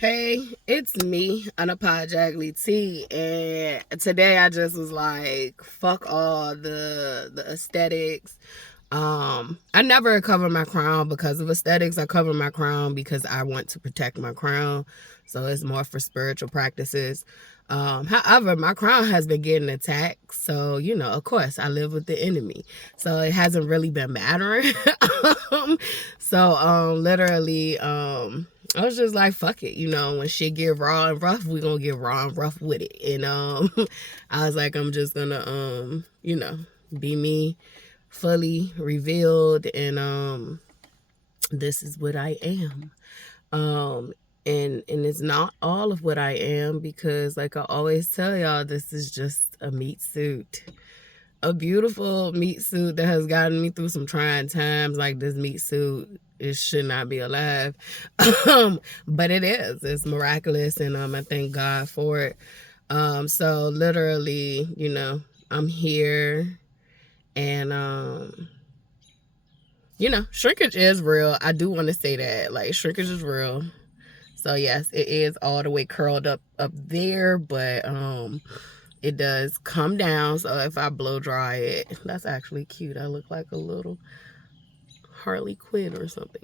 Hey, it's me, unapologetically T, and today I just was like, fuck all the aesthetics. I never cover my crown because of aesthetics. I cover my crown because I want to protect my crown, so it's more for spiritual practices. However, my crown has been getting attacked, so of course, I live with the enemy, so it hasn't really been mattering. Literally, I was just like, fuck it, when shit get raw and rough, we gonna get raw and rough with it. And I was like, I'm just gonna be me, fully revealed, and this is what I am. And it's not all of what I am, because like I always tell y'all, this is just a meat suit. A beautiful meat suit that has gotten me through some trying times. Like, this meat suit, it should not be alive. But it is. It's miraculous, and I thank God for it. So literally, I'm here, and shrinkage is real. I do want to say that. Like, shrinkage is real. So yes, it is all the way curled up there, but it does come down. So if I blow dry it, that's actually cute. I look like a little Harley Quinn or something.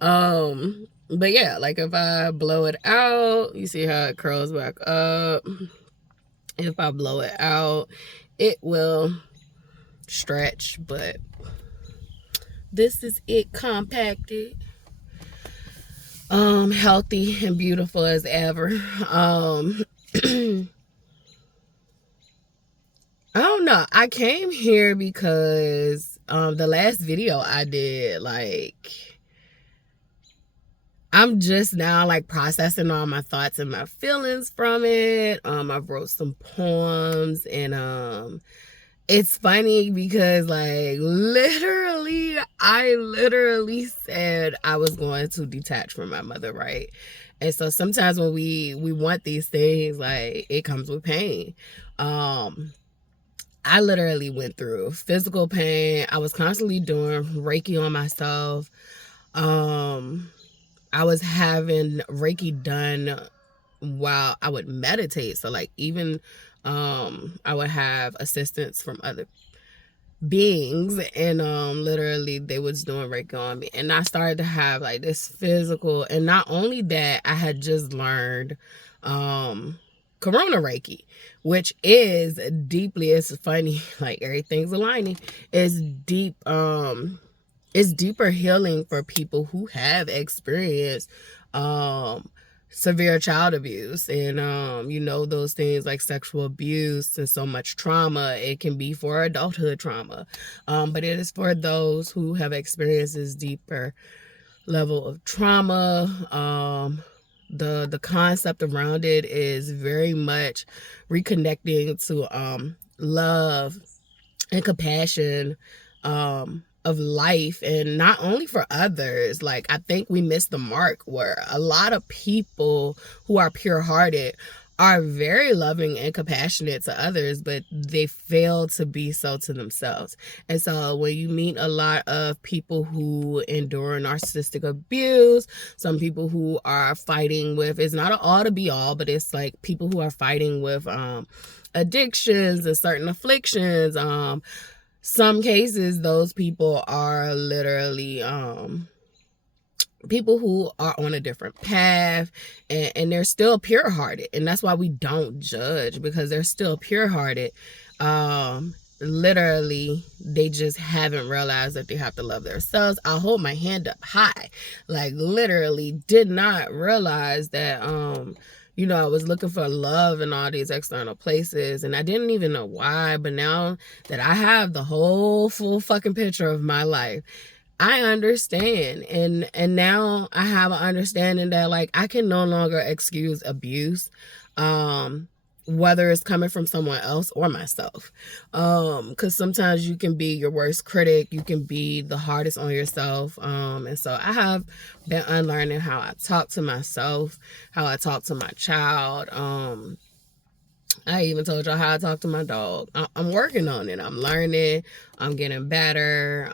But yeah, like if I blow it out, you see how it curls back up. If I blow it out, it will stretch, but this is it compacted. Healthy and beautiful as ever. I don't know. I came here because the last video I did, like, I'm just now like processing all my thoughts and my feelings from it. I wrote some poems, and it's funny because like I literally said I was going to detach from my mother, right? And so sometimes when we want these things, like, it comes with pain. I literally went through physical pain. I was constantly doing Reiki on myself. I was having Reiki done while I would meditate. So like, even I would have assistance from other beings, and literally they was doing Reiki on me, and I started to have like this physical. And not only that, I had just learned Corona Reiki, which is deeply, it's funny, like everything's aligning. It's deep, it's deeper healing for people who have experienced severe child abuse, and those things like sexual abuse and so much trauma. It can be for adulthood trauma, but it is for those who have experienced this deeper level of trauma. The concept around it is very much reconnecting to love and compassion of life, and not only for others. Like, I think we miss the mark where a lot of people who are pure-hearted are very loving and compassionate to others, but they fail to be so to themselves. And so when you meet a lot of people who endure narcissistic abuse, some people who are fighting with, it's not an all to be all, but it's like people who are fighting with addictions and certain afflictions. Some cases, those people are literally people who are on a different path, and they're still pure-hearted, and that's why we don't judge, because they're still pure-hearted. Literally, they just haven't realized that they have to love themselves. I hold my hand up high, like, literally did not realize that I was looking for love in all these external places, and I didn't even know why. But now that I have the whole full fucking picture of my life, I understand. And now I have an understanding that, like, I can no longer excuse abuse, whether it's coming from someone else or myself. Because sometimes you can be your worst critic, you can be the hardest on yourself. And so I have been unlearning how I talk to myself, how I talk to my child. I even told y'all how I talk to my dog. I'm working on it. I'm learning. I'm getting better.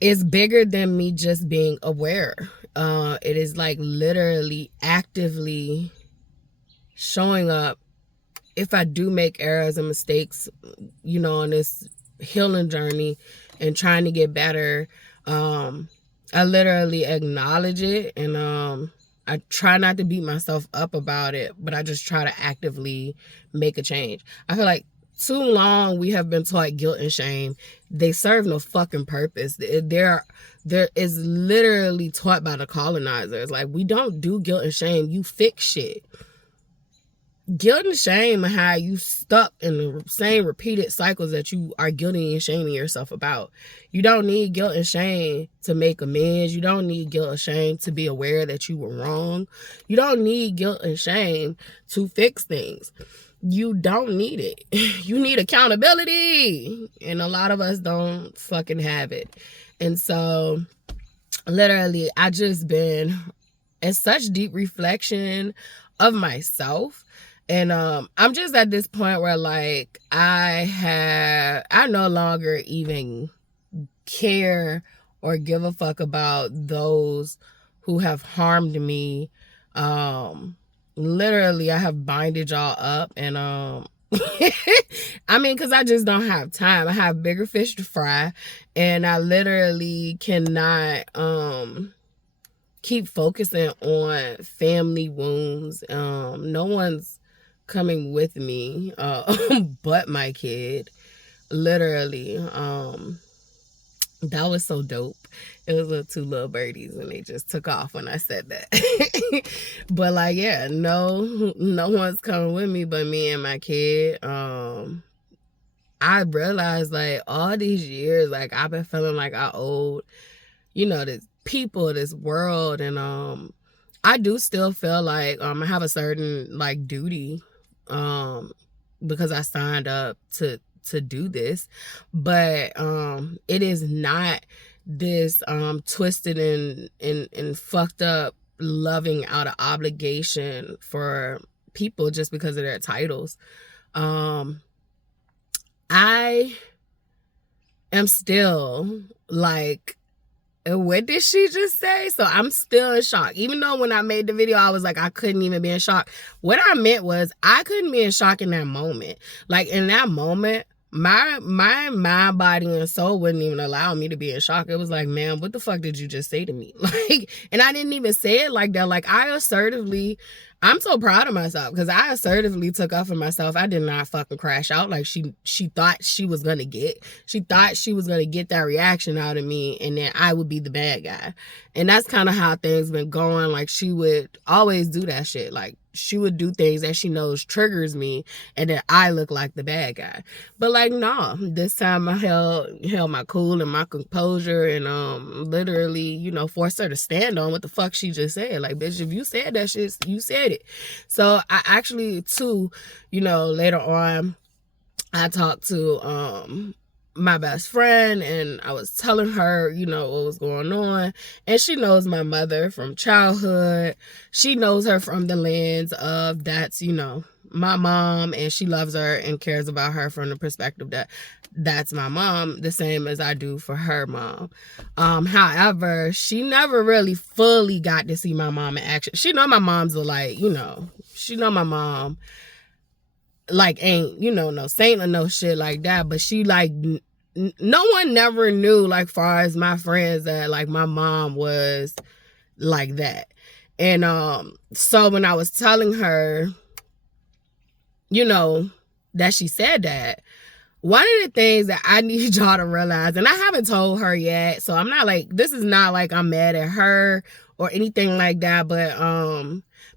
it's bigger than me just being aware. It is like literally actively showing up if I do make errors and mistakes, you know, on this healing journey and trying to get better. I literally acknowledge it, and I try not to beat myself up about it, but I just try to actively make a change. I feel like too long we have been taught guilt and shame. They serve no fucking purpose. There is literally taught by the colonizers. Like, we don't do guilt and shame. You fix shit. Guilt and shame are how you stuck in the same repeated cycles that you are guilty and shaming yourself about. You don't need guilt and shame to make amends. You don't need guilt and shame to be aware that you were wrong. You don't need guilt and shame to fix things. You don't need it. You need accountability. And a lot of us don't fucking have it. And so, literally, I just been in such deep reflection of myself. And I'm just at this point where, like, I no longer even care or give a fuck about those who have harmed me. Literally, I have binded y'all up, and I mean, because I just don't have time. I have bigger fish to fry, and I literally cannot keep focusing on family wounds. No one's coming with me but my kid. Literally. That was so dope. It was two little birdies, and they just took off when I said that. But like, yeah, no one's coming with me but me and my kid. I realized, like, all these years, like, I've been feeling like I owed, you know, this people, this world, and I do still feel like I have a certain, like, duty because I signed up to do this, but it is not this twisted and fucked up loving out of obligation for people just because of their titles. I am still like, what did she just say? So I'm still in shock. Even though when I made the video, I was like, I couldn't even be in shock. What I meant was I couldn't be in shock in that moment. Like, in that moment, my mind, body, and soul wouldn't even allow me to be in shock. It was like, man, what the fuck did you just say to me? Like, and I didn't even say it like that. Like, I'm so proud of myself because I assertively took up for myself. I did not fucking crash out like she thought she was gonna get. She thought she was gonna get that reaction out of me, and then I would be the bad guy. And that's kind of how things been going. Like, she would always do that shit. Like, she would do things that she knows triggers me, and then I look like the bad guy. But like, no, this time I held my cool and my composure, and literally, you know, forced her to stand on what the fuck she just said. Like, bitch, if you said that shit, you said it. So I actually, too, you know, later on, I talked to my best friend, and I was telling her, you know, what was going on. And she knows my mother from childhood. She knows her from the lens of that's, you know, my mom, and she loves her and cares about her from the perspective that that's my mom, the same as I do for her mom. However, she never really fully got to see my mom in action. She know my mom's like, you know, she know my mom like ain't, you know, no saint or no shit like that, but she like no one never knew, like, far as my friends, that like my mom was like that. And so when I was telling her, you know, that she said that, one of the things that I need y'all to realize, and I haven't told her yet, so I'm not like, this is not like I'm mad at her or anything like that, but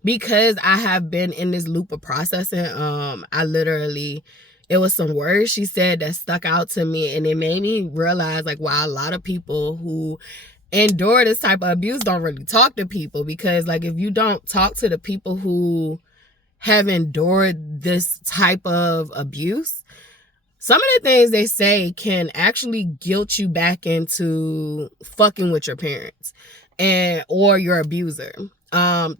because I have been in this loop of processing, I literally, it was some words she said that stuck out to me, and it made me realize, like, wow, a lot of people who endure this type of abuse don't really talk to people, because, like, if you don't talk to the people who have endured this type of abuse, some of the things they say can actually guilt you back into fucking with your parents. or your abuser.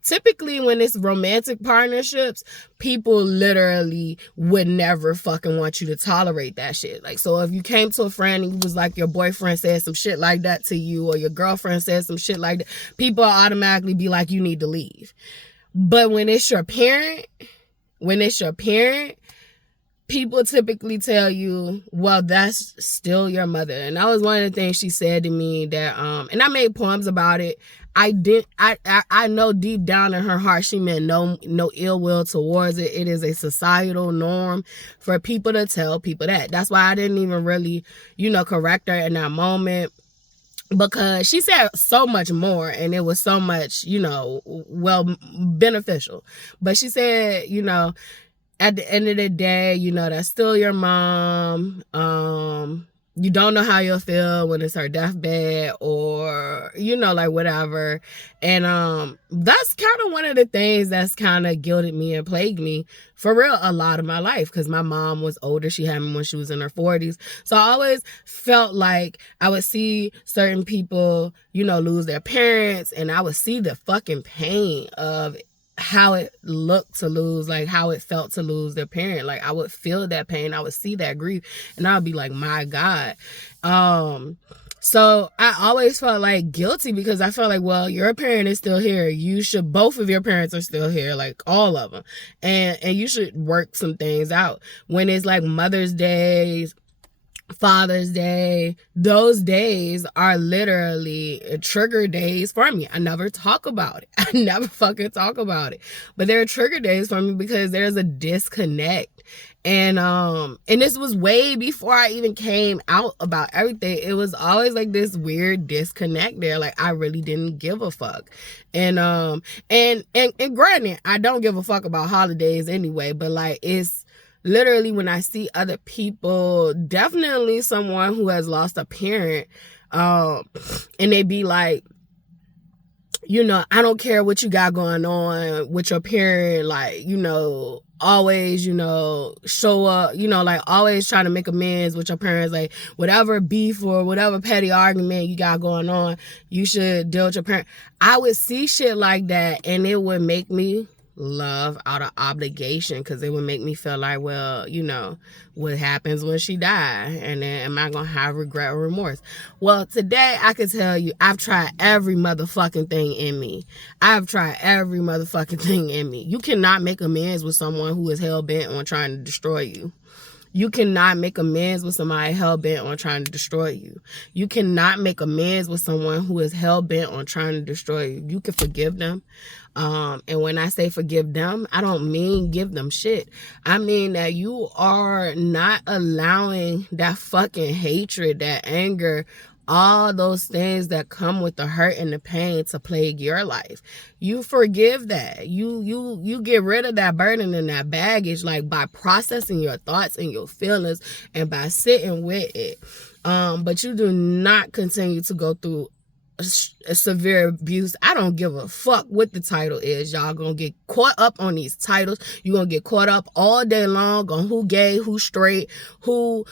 Typically when it's romantic partnerships, people literally would never fucking want you to tolerate that shit. Like, so if you came to a friend and you was like, your boyfriend said some shit like that to you, or your girlfriend said some shit like that, people automatically be like, you need to leave. But when it's your parent, people typically tell you, well, that's still your mother. And that was one of the things she said to me that, and I made poems about it. I know deep down in her heart, she meant no ill will towards it. It is a societal norm for people to tell people that. That's why I didn't even really, correct her in that moment, because she said so much more and it was so much, beneficial. But she said, at the end of the day, that's still your mom. You don't know how you'll feel when it's her deathbed, or, like whatever. And that's kind of one of the things that's kind of guilted me and plagued me for real a lot of my life, because my mom was older. She had me when she was in her 40s. So I always felt like I would see certain people, lose their parents, and I would see the fucking pain of how it looked to lose, like how it felt to lose their parent. Like I would feel that pain, I would see that grief, and I would be like, my God. So I always felt like guilty, because I felt like, well, your parent is still here. Both of your parents are still here, like all of them. And you should work some things out. When it's like Mother's Day, Father's Day, those days are literally trigger days for me. I never talk about it. I never fucking talk about it. But they're trigger days for me because there's a disconnect. And this was way before I even came out about everything. It was always like this weird disconnect there. Like I really didn't give a fuck. And granted, I don't give a fuck about holidays anyway, but like it's literally when I see other people, definitely someone who has lost a parent, and they be like, I don't care what you got going on with your parent, like, always, show up, like always trying to make amends with your parents, like whatever beef or whatever petty argument you got going on, you should deal with your parent. I would see shit like that and it would make me love out of obligation, because it would make me feel like, well, what happens when she died, and then am I gonna have regret or remorse? Well, today I can tell you I've tried every motherfucking thing in me. You cannot make amends with someone who is hell-bent on trying to destroy you. You cannot make amends with somebody hell-bent on trying to destroy you. You cannot make amends with someone who is hell-bent on trying to destroy you. You can forgive them. And when I say forgive them, I don't mean give them shit. I mean that you are not allowing that fucking hatred, that anger, all those things that come with the hurt and the pain to plague your life. You forgive that. You get rid of that burden and that baggage, like by processing your thoughts and your feelings and by sitting with it. But you do not continue to go through a severe abuse. I don't give a fuck what the title is. Y'all gonna get caught up on these titles. You gonna get caught up all day long on who gay, who straight, who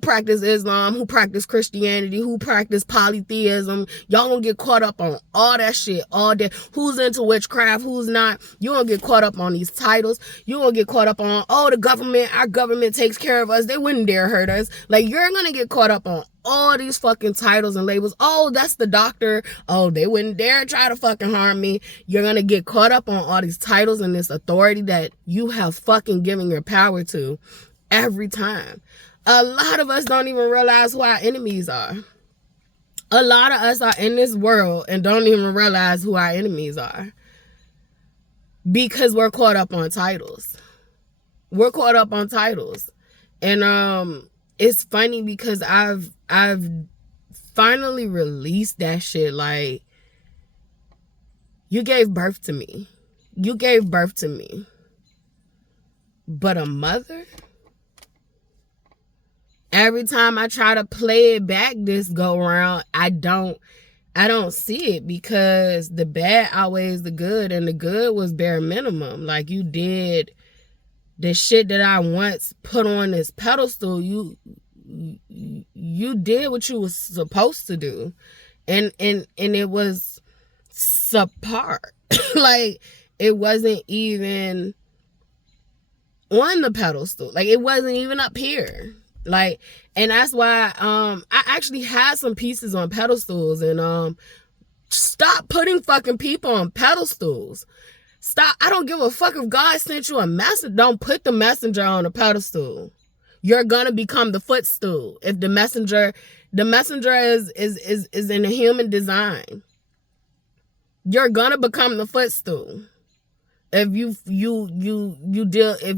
practice Islam, who practice Christianity, who practice polytheism. Y'all gonna get caught up on all that shit all day. Who's into witchcraft, who's not. You gonna get caught up on these titles. You gonna get caught up on, oh, our government takes care of us. They wouldn't dare hurt us. Like, you're gonna get caught up on all these fucking titles and labels. Oh, that's the doctor. Oh, they wouldn't dare try to fucking harm me. You're gonna get caught up on all these titles and this authority that you have fucking given your power to every time. A lot of us don't even realize who our enemies are. A lot of us are in this world and don't even realize who our enemies are, because we're caught up on titles. And it's funny because I've finally released that shit. Like, you gave birth to me. But a mother? Every time I try to play it back this go around, I don't see it, because the bad outweighs the good, and the good was bare minimum. Like, you did the shit that I once put on this pedestal. You did what you was supposed to do, and it was subpar. Like, it wasn't even on the pedestal. Like, it wasn't even up here. Like, and that's why I actually had some pieces on pedestals. And stop putting fucking people on pedestals. Stop. I don't give a fuck if God sent you a message. Don't put the messenger on a pedestal. You're gonna become the footstool if the messenger is in a human design. You're gonna become the footstool. If if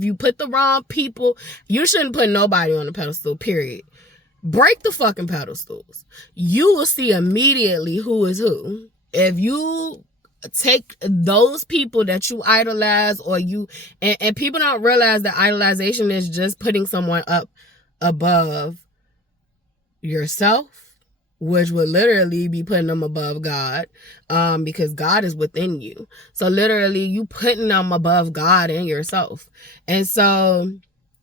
you put the wrong people, you shouldn't put nobody on the pedestal, period. Break the fucking pedestals. You will see immediately who is who. If you take those people that you idolize, or you and people don't realize that idolization is just putting someone up above yourself, which would literally be putting them above God, because God is within you. So literally you putting them above God and yourself. And so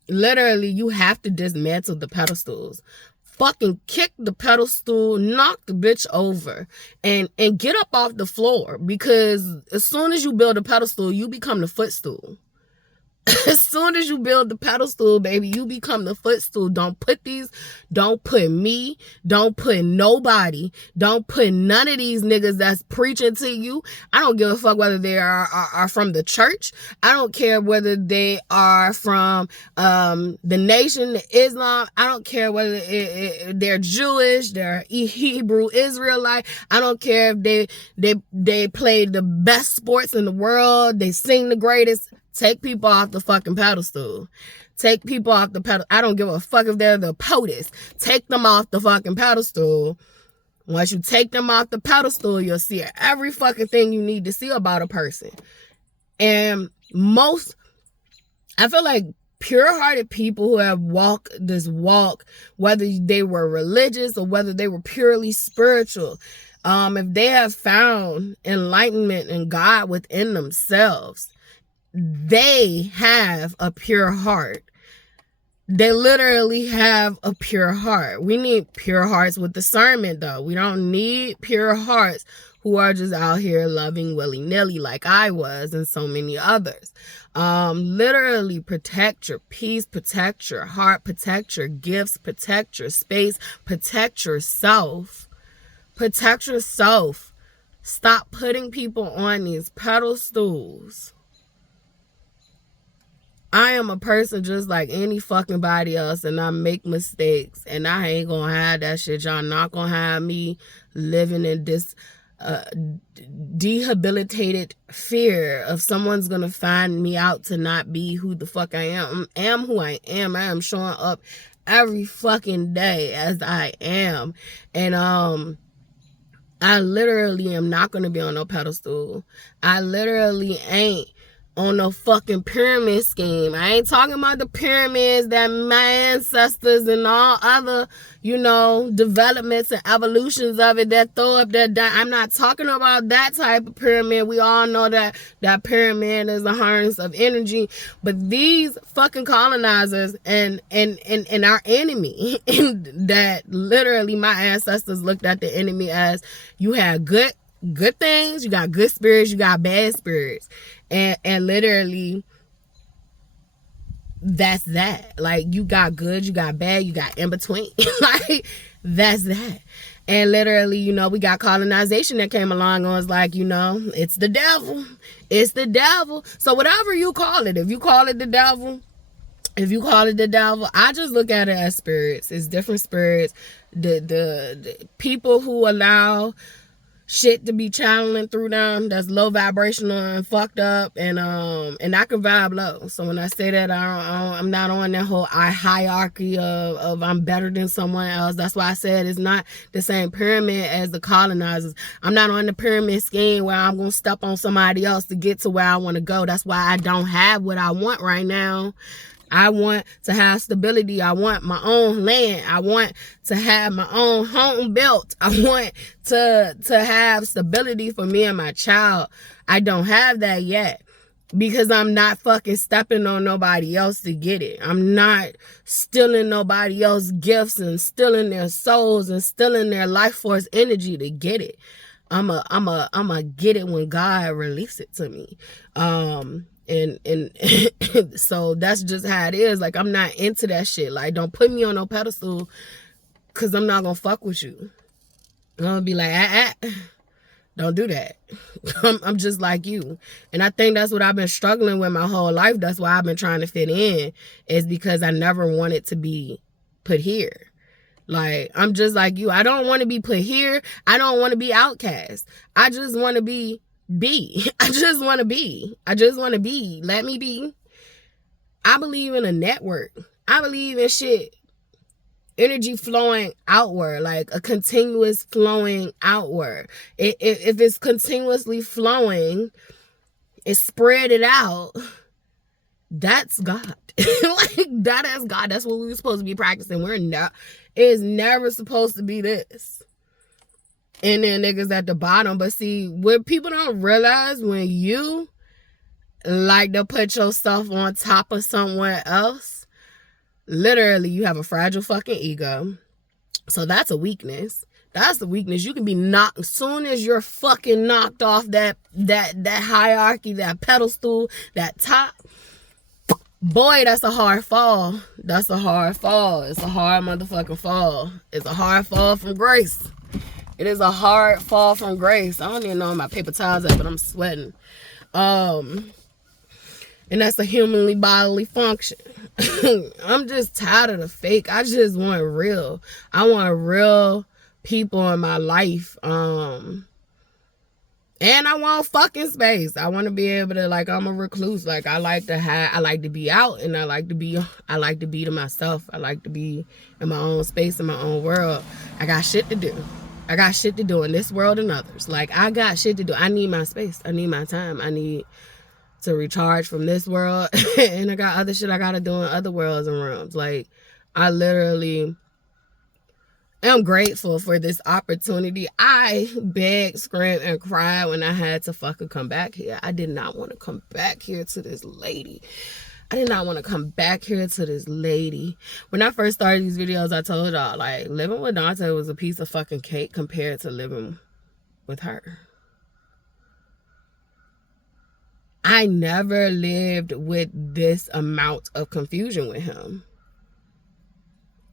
literally you have to dismantle the pedestals. Fucking kick the pedestal, knock the bitch over, and get up off the floor. Because as soon as you build a pedestal, you become the footstool. As soon as you build the pedestal, baby, you become the footstool. Don't put me, don't put nobody, don't put none of these niggas that's preaching to you. I don't give a fuck whether they are from the church. I don't care whether they are from the nation of Islam. I don't care whether they're Jewish, they're Hebrew Israelite. I don't care if they play the best sports in the world, they sing the greatest. Take people off the fucking pedestal. Take people off the pedestal. I don't give a fuck if they're the POTUS. Take them off the fucking pedestal. Once you take them off the pedestal, you'll see every fucking thing you need to see about a person. And I feel like pure-hearted people who have walked this walk, whether they were religious or whether they were purely spiritual, if they have found enlightenment and God within themselves, they have a pure heart. They literally have a pure heart. We need pure hearts with discernment, though. We don't need pure hearts who are just out here loving willy-nilly like I was and so many others. Literally protect your peace, protect your heart, protect your gifts, protect your space, protect yourself. Protect yourself. Stop putting people on these pedestals. I am a person just like any fucking body else, and I make mistakes, and I ain't gonna have that shit. Y'all not gonna have me living in this debilitated fear of someone's gonna find me out to not be who the fuck I am. I am who I am. I am showing up every fucking day as I am. And I literally am not gonna be on no pedestal. I literally ain't on no fucking pyramid scheme. I ain't talking about the pyramids that my ancestors and all other, developments and evolutions of it that throw up that. I'm not talking about that type of pyramid. We all know that pyramid is a harness of energy. But these fucking colonizers and our enemy, that literally my ancestors looked at the enemy as, you had good things, you got good spirits, you got bad spirits. And literally, that's that. Like, you got good, you got bad, you got in between. Like, that's that. And literally, we got colonization that came along and was like, it's the devil. It's the devil. So whatever you call it, if you call it the devil, I just look at it as spirits. It's different spirits. The people who allow shit to be channeling through them that's low vibrational and fucked up, and I can vibe low. So when I say that, I'm not on that whole hierarchy of I'm better than someone else. That's why I said it's not the same pyramid as the colonizers. I'm not on the pyramid scheme where I'm gonna step on somebody else to get to where I want to go. That's why I don't have what I want right now. I want to have stability. I want my own land. I want to have my own home built. I want to have stability for me and my child. I don't have that yet because I'm not fucking stepping on nobody else to get it. I'm not stealing nobody else's gifts and stealing their souls and stealing their life force energy to get it. I'm a get it when God release it to me. And so that's just how it is. Like, I'm not into that shit. Like, don't put me on no pedestal, because I'm not gonna fuck with you. I'm gonna be like, don't do that. I'm just like you. And I think that's what I've been struggling with my whole life. That's why I've been trying to fit in, is because I never wanted to be put here. Like, I'm just like you. I don't want to be put here. I don't want to be outcast. I just want to be. I just want to be. I just want to be. Let me be. I believe in a network. I believe in shit. Energy flowing outward, like a continuous flowing outward. If it's continuously flowing, it spread it out. That's God. Like, that is God. That's what we were supposed to be practicing. It's never supposed to be this. And then niggas at the bottom. But see, what people don't realize, when you like to put yourself on top of someone else, literally you have a fragile fucking ego. So that's a weakness. That's the weakness. You can be knocked, as soon as you're fucking knocked off that hierarchy, that pedestal, that top. Boy, that's a hard fall. That's a hard fall. It's a hard motherfucking fall. It's a hard fall from grace. It is a hard fall from grace. I don't even know where my paper towels at, but I'm sweating. And that's a humanly bodily function. I'm just tired of the fake. I just want real. I want real people in my life. And I want fucking space. I want to be able to, like, I'm a recluse. Like, I like to be out, and I like to be to myself. I like to be in my own space, in my own world. I got shit to do. I got shit to do in this world and others. Like, I got shit to do. I need my space. I need my time. I need to recharge from this world. And I got other shit I got to do in other worlds and realms. Like, I literally am grateful for this opportunity. I begged, screamed, and cried when I had to fucking come back here. I did not want to come back here to this lady. I did not want to come back here to this lady. When I first started these videos, I told y'all, like, living with Dante was a piece of fucking cake compared to living with her. I never lived with this amount of confusion with him.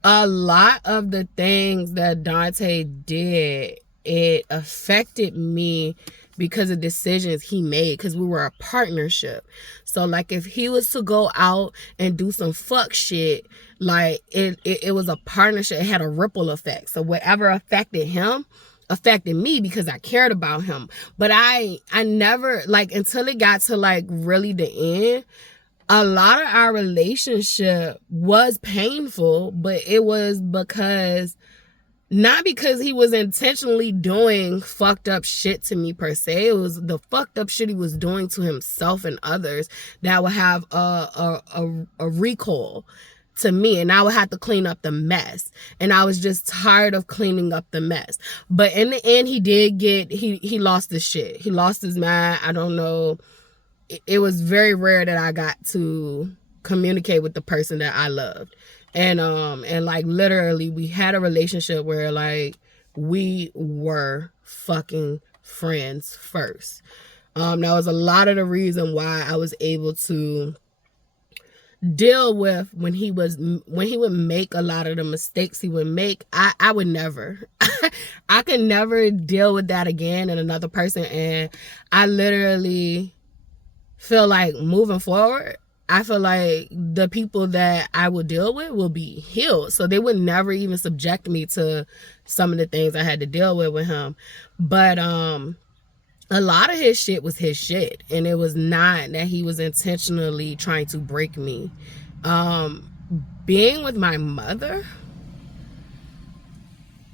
A lot of the things that Dante did, it affected me because of decisions he made, because we were a partnership. So, like, if he was to go out and do some fuck shit, like, it was a partnership. It had a ripple effect. So whatever affected him affected me, because I cared about him. But I never, like, until it got to, like, really the end, a lot of our relationship was painful, but it was not because he was intentionally doing fucked up shit to me per se. It was the fucked up shit he was doing to himself and others that would have a recoil to me, and I would have to clean up the mess. And I was just tired of cleaning up the mess. But in the end, he lost his shit. He lost his mind. I don't know. It was very rare that I got to communicate with the person that I loved. And like, literally, we had a relationship where, like, we were fucking friends first. That was a lot of the reason why I was able to deal with when he would make a lot of the mistakes he would make. I would never. I could never deal with that again in another person. And I literally feel like, moving forward, I feel like the people that I will deal with will be healed. So they would never even subject me to some of the things I had to deal with him. But a lot of his shit was his shit. And it was not that he was intentionally trying to break me. Being with my mother,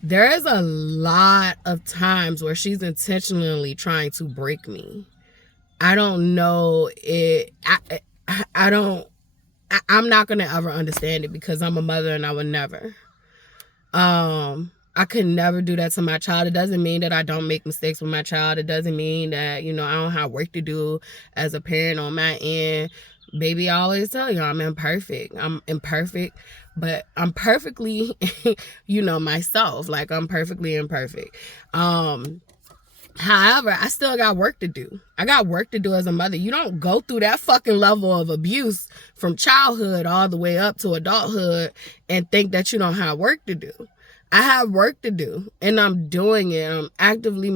there is a lot of times where she's intentionally trying to break me. I don't know it. I'm not going to ever understand it, because I'm a mother and I would never. I could never do that to my child. It doesn't mean that I don't make mistakes with my child. It doesn't mean that, I don't have work to do as a parent on my end. Baby, I always tell you, I'm imperfect. I'm imperfect, but I'm perfectly, myself. Like, I'm perfectly imperfect. However, I still got work to do. I got work to do as a mother. You don't go through that fucking level of abuse from childhood all the way up to adulthood and think that you don't have work to do. I have work to do, and I'm doing it. I'm actively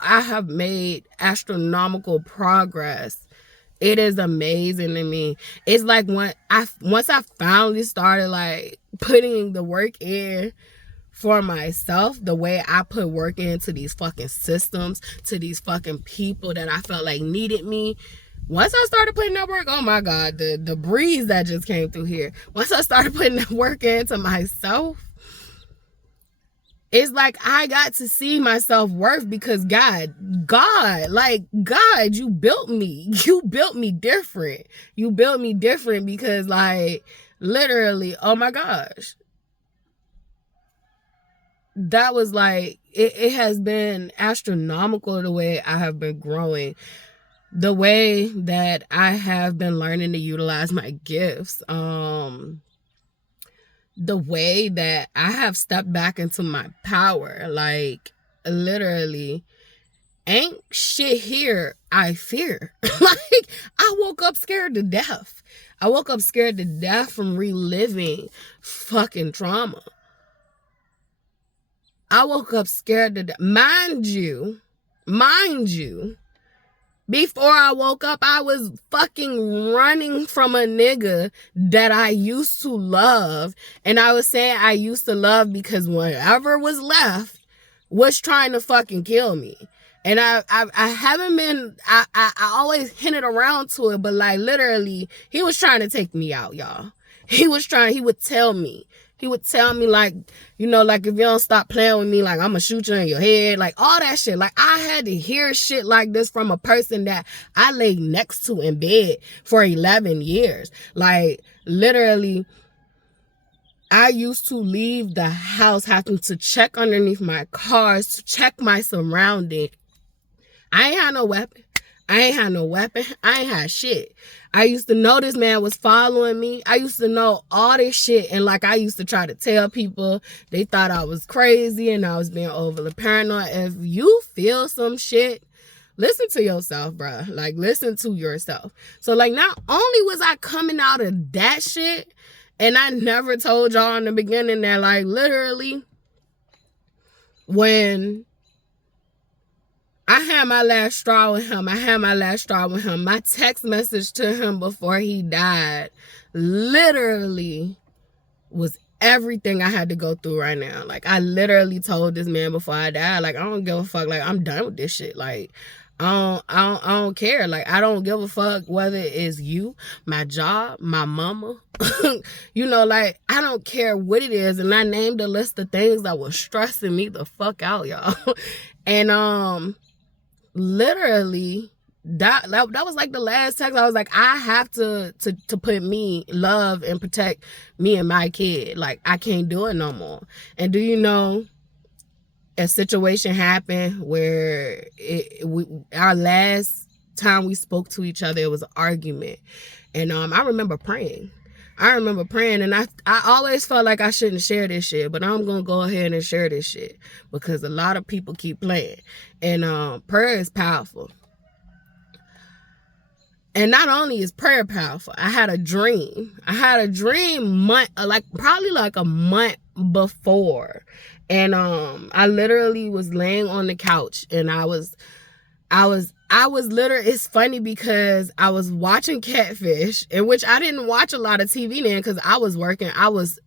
I have made astronomical progress. It is amazing to me. It's like once I finally started like putting the work in for myself, the way I put work into these fucking systems, to these fucking people that I felt like needed me. Once I started putting that work, oh my God, the breeze that just came through here. Once I started putting that work into myself, it's like I got to see my self-worth because God, you built me. You built me different. You built me different because like literally, oh my gosh. That was like, it has been astronomical the way I have been growing, the way that I have been learning to utilize my gifts, the way that I have stepped back into my power. Like literally, ain't shit here I fear. Like I woke up scared to death. I woke up scared to death from reliving fucking trauma. I woke up scared to death. Mind you, before I woke up, I was fucking running from a nigga that I used to love. And I was saying I used to love because whatever was left was trying to fucking kill me. And I haven't been, I always hinted around to it, but like literally, he was trying to take me out, y'all. He would tell me like, you know, like if you don't stop playing with me, like I'm gonna shoot you in your head, like all that shit. Like I had to hear shit like this from a person that I lay next to in bed for 11 years. Like literally, I used to leave the house having to check underneath my cars, to check my surroundings. I ain't had no weapon. I ain't had shit. I used to know this man was following me. I used to know all this shit. And like I used to try to tell people, they thought I was crazy and I was being overly paranoid. If you feel some shit, listen to yourself, bro. Like listen to yourself. So like not only was I coming out of that shit, and I never told y'all in the beginning that like literally when I had my last straw with him. My text message to him before he died literally was everything I had to go through right now. Like, I literally told this man before I died, like, I don't give a fuck. Like, I'm done with this shit. Like, I don't care. Like, I don't give a fuck whether it's you, my job, my mama. You know, like, I don't care what it is. And I named a list of things that was stressing me the fuck out, y'all. And, literally that was like the last text. I was like, I have to put me, love and protect me and my kid. Like I can't do it no more. And do you know, a situation happened where our last time we spoke to each other, it was an argument. And I remember praying, and I always felt like I shouldn't share this shit, but I'm going to go ahead and share this shit because a lot of people keep playing. And prayer is powerful. And not only is prayer powerful, I had a dream probably like a month before. And I literally was laying on the couch and I was literally, it's funny because I was watching Catfish, in which I didn't watch a lot of TV then because I was working. I was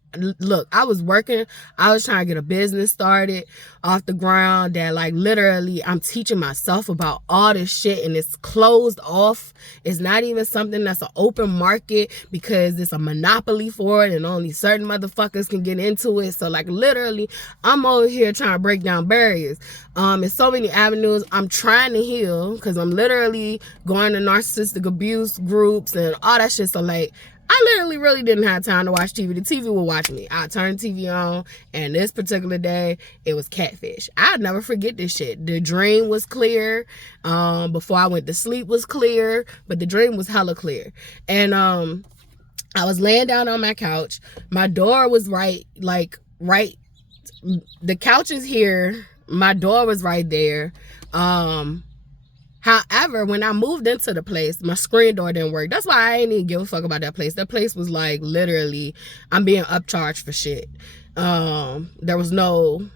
trying to get a business started off the ground that like literally I'm teaching myself about all this shit and it's closed off. It's not even something that's an open market because it's a monopoly for it and only certain motherfuckers can get into it. So like literally I'm over here trying to break down barriers. In so many avenues I'm trying to heal because I'm literally going to narcissistic abuse groups and all that shit. So like I literally really didn't have time to watch TV. The TV would watch me. I turned TV on, and this particular day, it was Catfish. I'll never forget this shit. The dream was clear. Before I went to sleep was clear, but the dream was hella clear. And I was laying down on my couch. My door was right. The couch is here. My door was right there. However, when I moved into the place, my screen door didn't work. That's why I ain't even give a fuck about that place. That place was like literally, I'm being upcharged for shit. There was no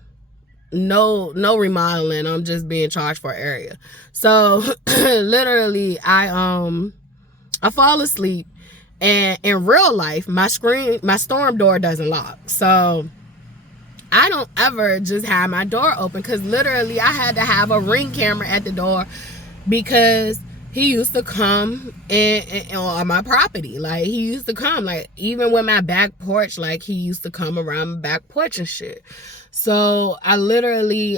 remodeling. I'm just being charged for an area. So literally, I fall asleep, and in real life, my storm door doesn't lock. So I don't ever just have my door open, because literally I had to have a Ring camera at the door, because he used to come on my property. Like, he used to come, like, even with my back porch, like, he used to come around my back porch and shit. So I literally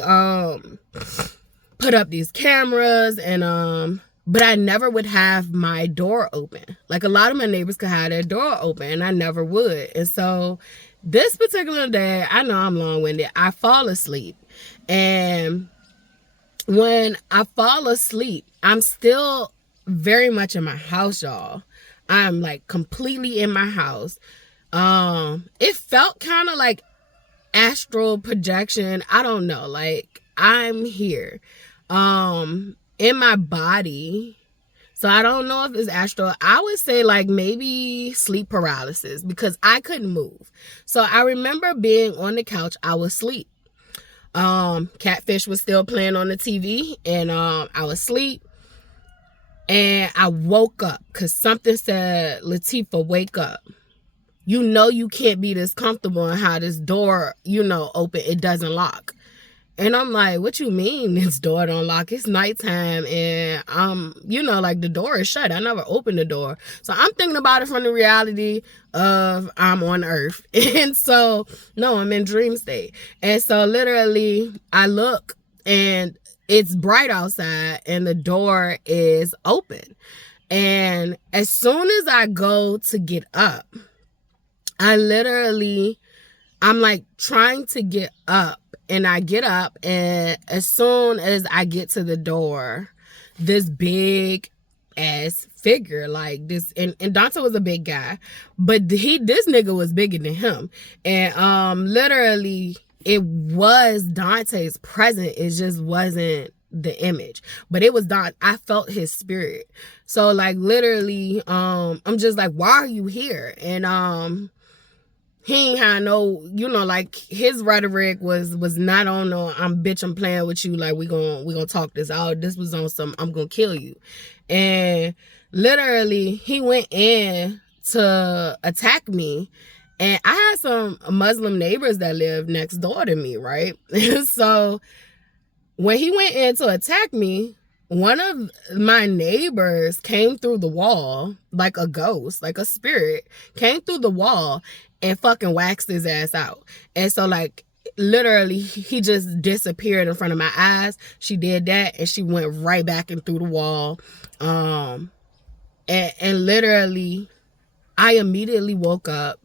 put up these cameras, and but I never would have my door open. Like, a lot of my neighbors could have their door open, and I never would. And so this particular day, I know I'm long-winded, I fall asleep. And when I fall asleep, I'm still very much in my house, y'all. I'm like completely in my house. It felt kind of like astral projection. I don't know. Like, I'm here in my body. So I don't know if it's astral. I would say like maybe sleep paralysis, because I couldn't move. So I remember being on the couch. I was asleep. Catfish was still playing on the TV, and I was asleep, and I woke up because something said, Latifah, wake up. You know you can't be this comfortable in how this door, open. It doesn't lock. And I'm like, what you mean this door don't lock? It's nighttime, and like, the door is shut. I never opened the door. So I'm thinking about it from the reality of I'm on Earth. And so, no, I'm in dream state. And so literally I look, and it's bright outside, and the door is open. And as soon as I go to get up, I'm like trying to get up. And I get up, and as soon as I get to the door, this big ass figure, like this, and Dante was a big guy, but this nigga was bigger than him. And literally it was Dante's presence. It just wasn't the image, but it was Dante. I felt his spirit. So like literally, I'm just like, why are you here? And he ain't had no, like, his rhetoric was not on no, I'm playing with you, like, we gonna talk this out. This was on some, I'm gonna kill you. And literally, he went in to attack me. And I had some Muslim neighbors that lived next door to me, right? So when he went in to attack me, one of my neighbors came through the wall, like a ghost, like a spirit, came through the wall and fucking waxed his ass out. And so, like, literally, he just disappeared in front of my eyes. She did that, and she went right back in through the wall. And literally, I immediately woke up.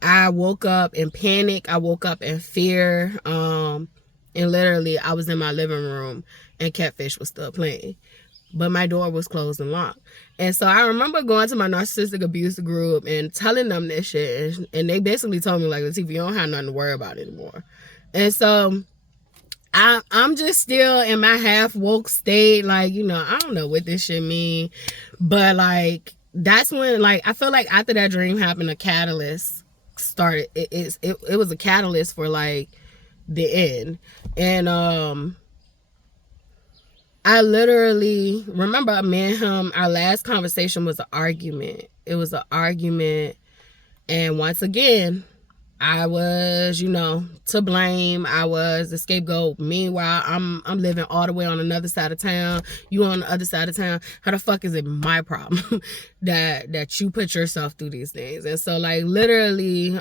I woke up in panic. I woke up in fear. And literally, I was in my living room, and Catfish was still playing. But my door was closed and locked. And so I remember going to my narcissistic abuse group and telling them this shit. And they basically told me, like, Latifah, you don't have nothing to worry about anymore. And so I'm just still in my half woke state. Like, I don't know what this shit mean. But, like, that's when, like, I feel like after that dream happened, a catalyst started. It was a catalyst for, like, the end. And I literally remember me and him, our last conversation was an argument. It was an argument. And once again, I was, to blame. I was the scapegoat. Meanwhile, I'm living all the way on another side of town. You on the other side of town. How the fuck is it my problem that you put yourself through these things? And so, like, literally,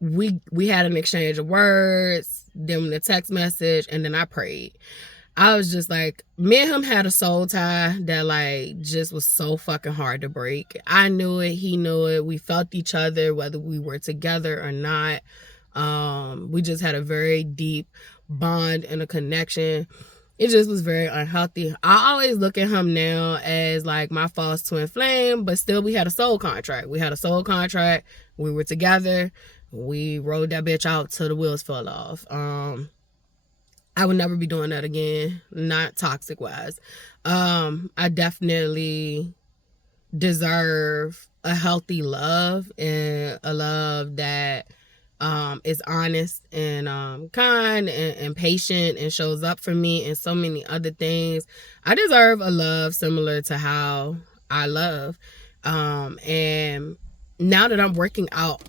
we had an exchange of words, then the text message, and then I prayed. I was just like, me and him had a soul tie that, like, just was so fucking hard to break. I knew it, he knew it. We felt each other, whether we were together or not. We just had a very deep bond and a connection. It just was very unhealthy. I always look at him now as, like, my false twin flame, but still we had a soul contract. We were together. We rode that bitch out till the wheels fell off. I would never be doing that again, not toxic wise. I definitely deserve a healthy love, and a love that is honest and kind and patient and shows up for me and so many other things. I deserve a love similar to how I love. And now that I'm working out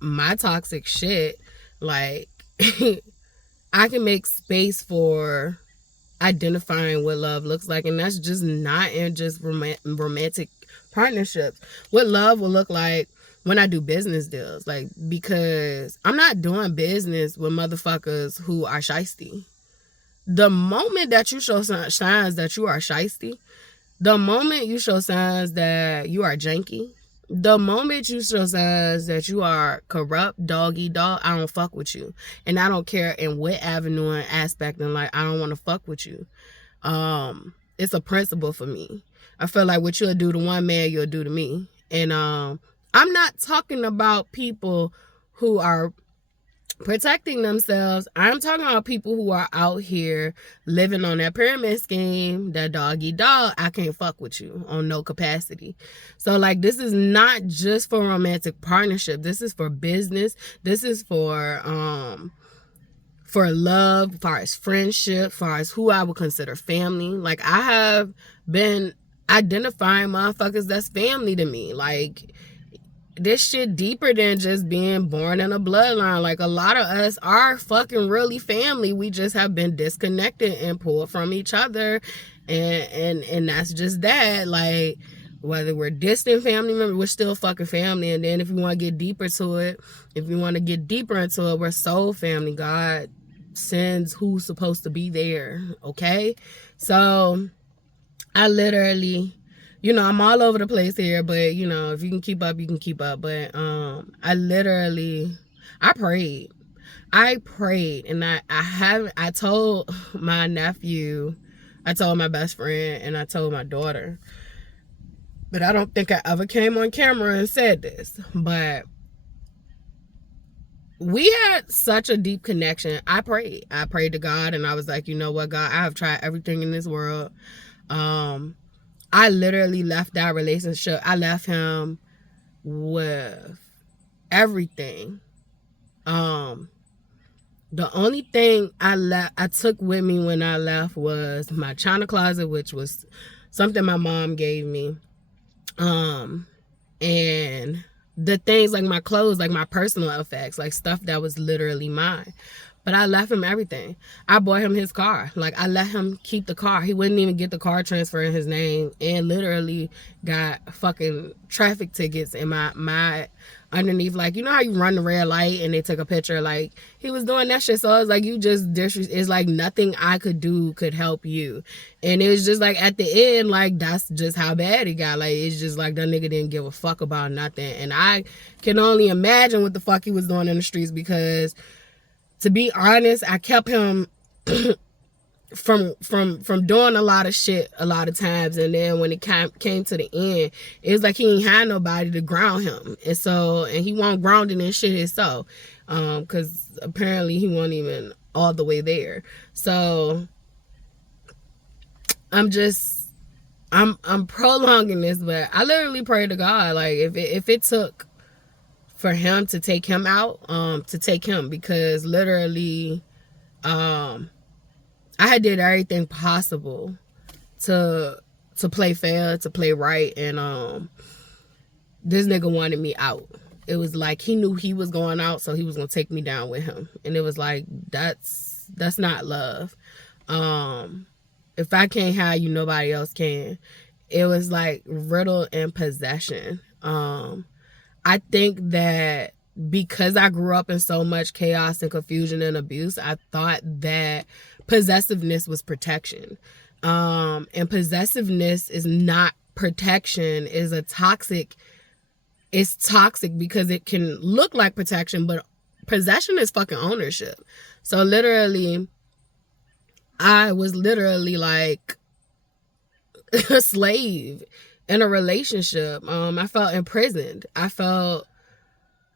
my toxic shit, like I can make space for identifying what love looks like, and that's just not in just romantic partnerships. What love will look like when I do business deals, like, because I'm not doing business with motherfuckers who are shiesty. The moment that you show signs that you are shiesty, the moment you show signs that you are janky, the moment you show signs that you are corrupt, doggy dog, I don't fuck with you. And I don't care in what avenue and aspect in life, I don't want to fuck with you. It's a principle for me. I feel like what you'll do to one man, you'll do to me. And I'm not talking about people who are protecting themselves. I'm talking about people who are out here living on that pyramid scheme, that doggy dog. I can't fuck with you on no capacity. So, like, this is not just for romantic partnership. This is for business. This is for love, far as friendship, far as who I would consider family. Like, I have been identifying motherfuckers that's family to me. Like, this shit deeper than just being born in a bloodline. Like, a lot of us are fucking really family. We just have been disconnected and pulled from each other. And that's just that. Like, whether we're distant family members, we're still fucking family. And then if you want to get deeper to it, if you want to get deeper into it, we're soul family. God sends who's supposed to be there. Okay? So I literally, I'm all over the place here, but if you can keep up, you can keep up. But I prayed. And I told my nephew, I told my best friend, and I told my daughter. But I don't think I ever came on camera and said this. But we had such a deep connection. I prayed to God, and I was like, you know what, God, I have tried everything in this world. I literally left that relationship. I left him with everything. The only thing I took with me when I left was my china closet, which was something my mom gave me. And the things like my clothes, like my personal effects, like stuff that was literally mine. But I left him everything. I bought him his car. Like, I let him keep the car. He wouldn't even get the car transfer in his name, and literally got fucking traffic tickets in my underneath. Like, you know how you run the red light and they took a picture? Like, he was doing that shit. So I was like, it's like nothing I could do could help you. And it was just like, at the end, like, that's just how bad it got. Like, it's just like that nigga didn't give a fuck about nothing. And I can only imagine what the fuck he was doing in the streets, because to be honest, I kept him from doing a lot of shit a lot of times. And then when it came to the end, it was like he ain't had nobody to ground him. And he wasn't grounded in shit himself. Because apparently he wasn't even all the way there. So I'm prolonging this, but I literally pray to God, like, if it took for him to take him out, to take him, because literally, I had did everything possible to play fair, to play right, and this nigga wanted me out. It was like he knew he was going out, so he was gonna take me down with him, and it was like, that's not love. If I can't have you, nobody else can. It was like riddle and possession. I think that because I grew up in so much chaos and confusion and abuse, I thought that possessiveness was protection. And possessiveness is not protection. It's toxic because it can look like protection, but possession is fucking ownership. So literally, I was literally like a slave in a relationship. I felt imprisoned. I felt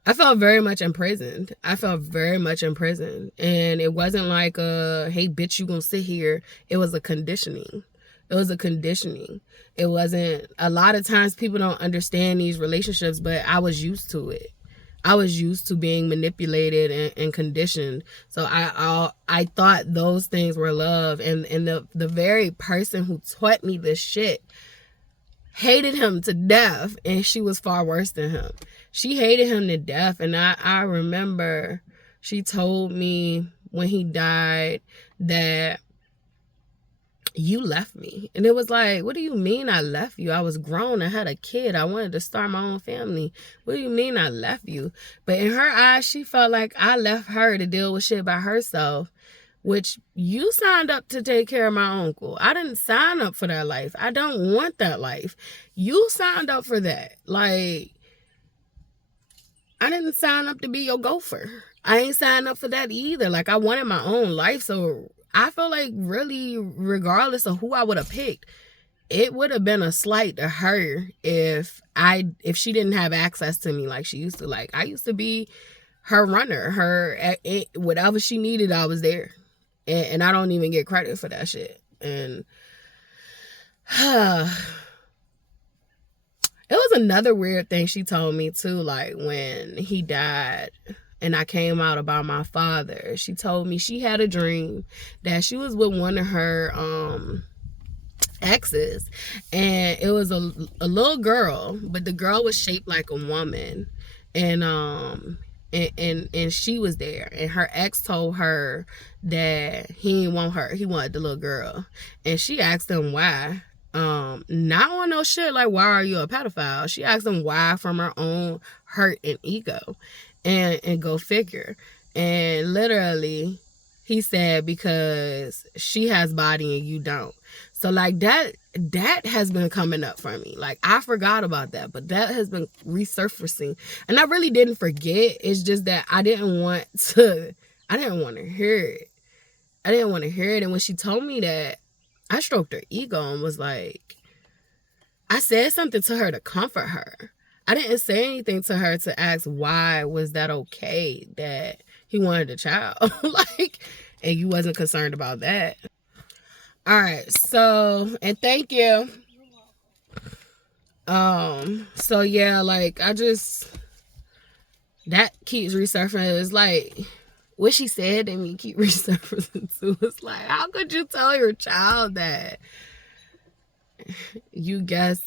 I felt very much imprisoned. I felt very much imprisoned. And it wasn't like hey bitch, you gonna sit here. It was a conditioning. It was a conditioning. It wasn't, a lot of times people don't understand these relationships, but I was used to it. I was used to being manipulated and conditioned. So I thought those things were love. And the very person who taught me this shit hated him to death, and she was far worse than him. She hated him to death. And I remember she told me when he died that you left me. And it was like, what do you mean I left you? I was grown. I had a kid. I wanted to start my own family. What do you mean I left you? But in her eyes, she felt like I left her to deal with shit by herself, which you signed up to take care of my uncle. I didn't sign up for that life. I don't want that life. You signed up for that. Like, I didn't sign up to be your gopher. I ain't signed up for that either. Like, I wanted my own life. So I feel like really, regardless of who I would have picked, it would have been a slight to her if she didn't have access to me like she used to. Like, I used to be her runner. Whatever she needed, I was there. And I don't even get credit for that shit. And it was another weird thing she told me too, like when he died and I came out about my father. She told me she had a dream that she was with one of her exes, and it was a little girl, but the girl was shaped like a woman, and she was there, and her ex told her that he didn't want her, he wanted the little girl, and she asked him why. Not on no shit like, why are you a pedophile? She asked him why from her own hurt and ego, and go figure. And literally he said, because she has body and you don't. So like that has been coming up for me. Like, I forgot about that, but that has been resurfacing, and I really didn't forget. It's just that I didn't want to hear it. I didn't want to hear it. And when she told me that, I stroked her ego and was like, I said something to her to comfort her. I didn't say anything to her to ask why was that okay that he wanted a child. Like, and you wasn't concerned about that. All right, so, and thank you. So yeah, like, that keeps resurfacing. It's like, what she said to me keep resurfacing too. It's like, how could you tell your child that he guessed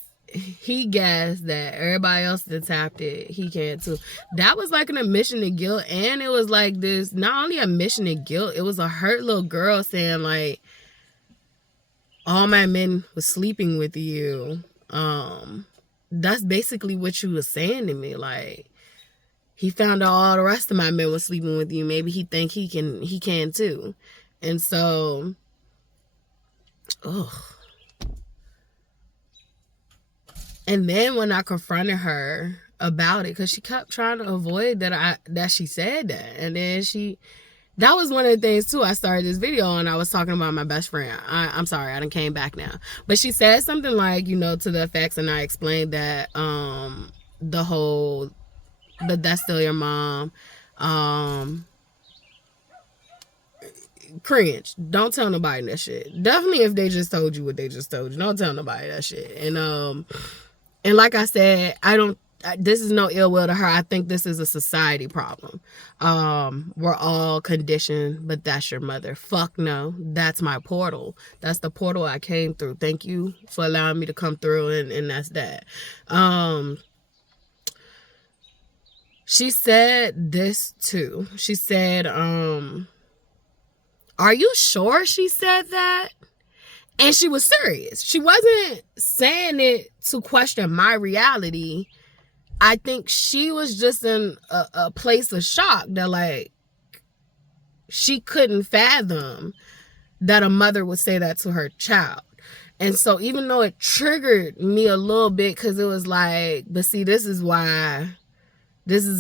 that everybody else that tapped it, he can too? That was like an admission to guilt, and it was like this, not only admission to guilt, it was a hurt little girl saying like, all my men was sleeping with you. That's basically what you was saying to me. Like, he found out all the rest of my men was sleeping with you. Maybe he think he can too. And so, ugh. And then when I confronted her about it, because she kept trying to avoid that she said that. And then that was one of the things too. I started this video and I was talking about my best friend. I'm sorry, I done came back now. But she said something like, to the effects, and I explained that the whole, but that's still your mom. Cringe. Don't tell nobody that shit. Definitely if they just told you what they just told you. Don't tell nobody that shit. And like I said, this is no ill will to her. I think this is a society problem. We're all conditioned, but that's your mother. Fuck no. That's my portal. That's the portal I came through. Thank you for allowing me to come through, and that's that. She said this too. She said, are you sure she said that? And she was serious. She wasn't saying it to question my reality. I think she was just in a place of shock that, like, she couldn't fathom that a mother would say that to her child. And so even though it triggered me a little bit, because it was like, but see, this is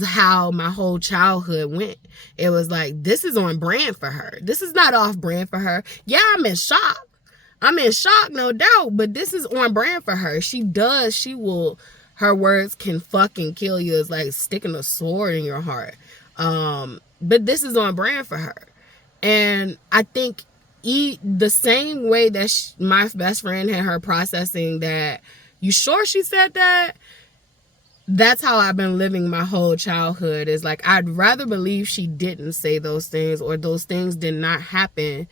how my whole childhood went. It was like, this is on brand for her. This is not off brand for her. Yeah, I'm in shock. I'm in shock, no doubt, but this is on brand for her. She will her words can fucking kill you. It's like sticking a sword in your heart. But this is on brand for her. And I think the same way that my best friend had her processing that, you sure she said that? That's how I've been living my whole childhood. Is like, I'd rather believe she didn't say those things, or those things did not happen,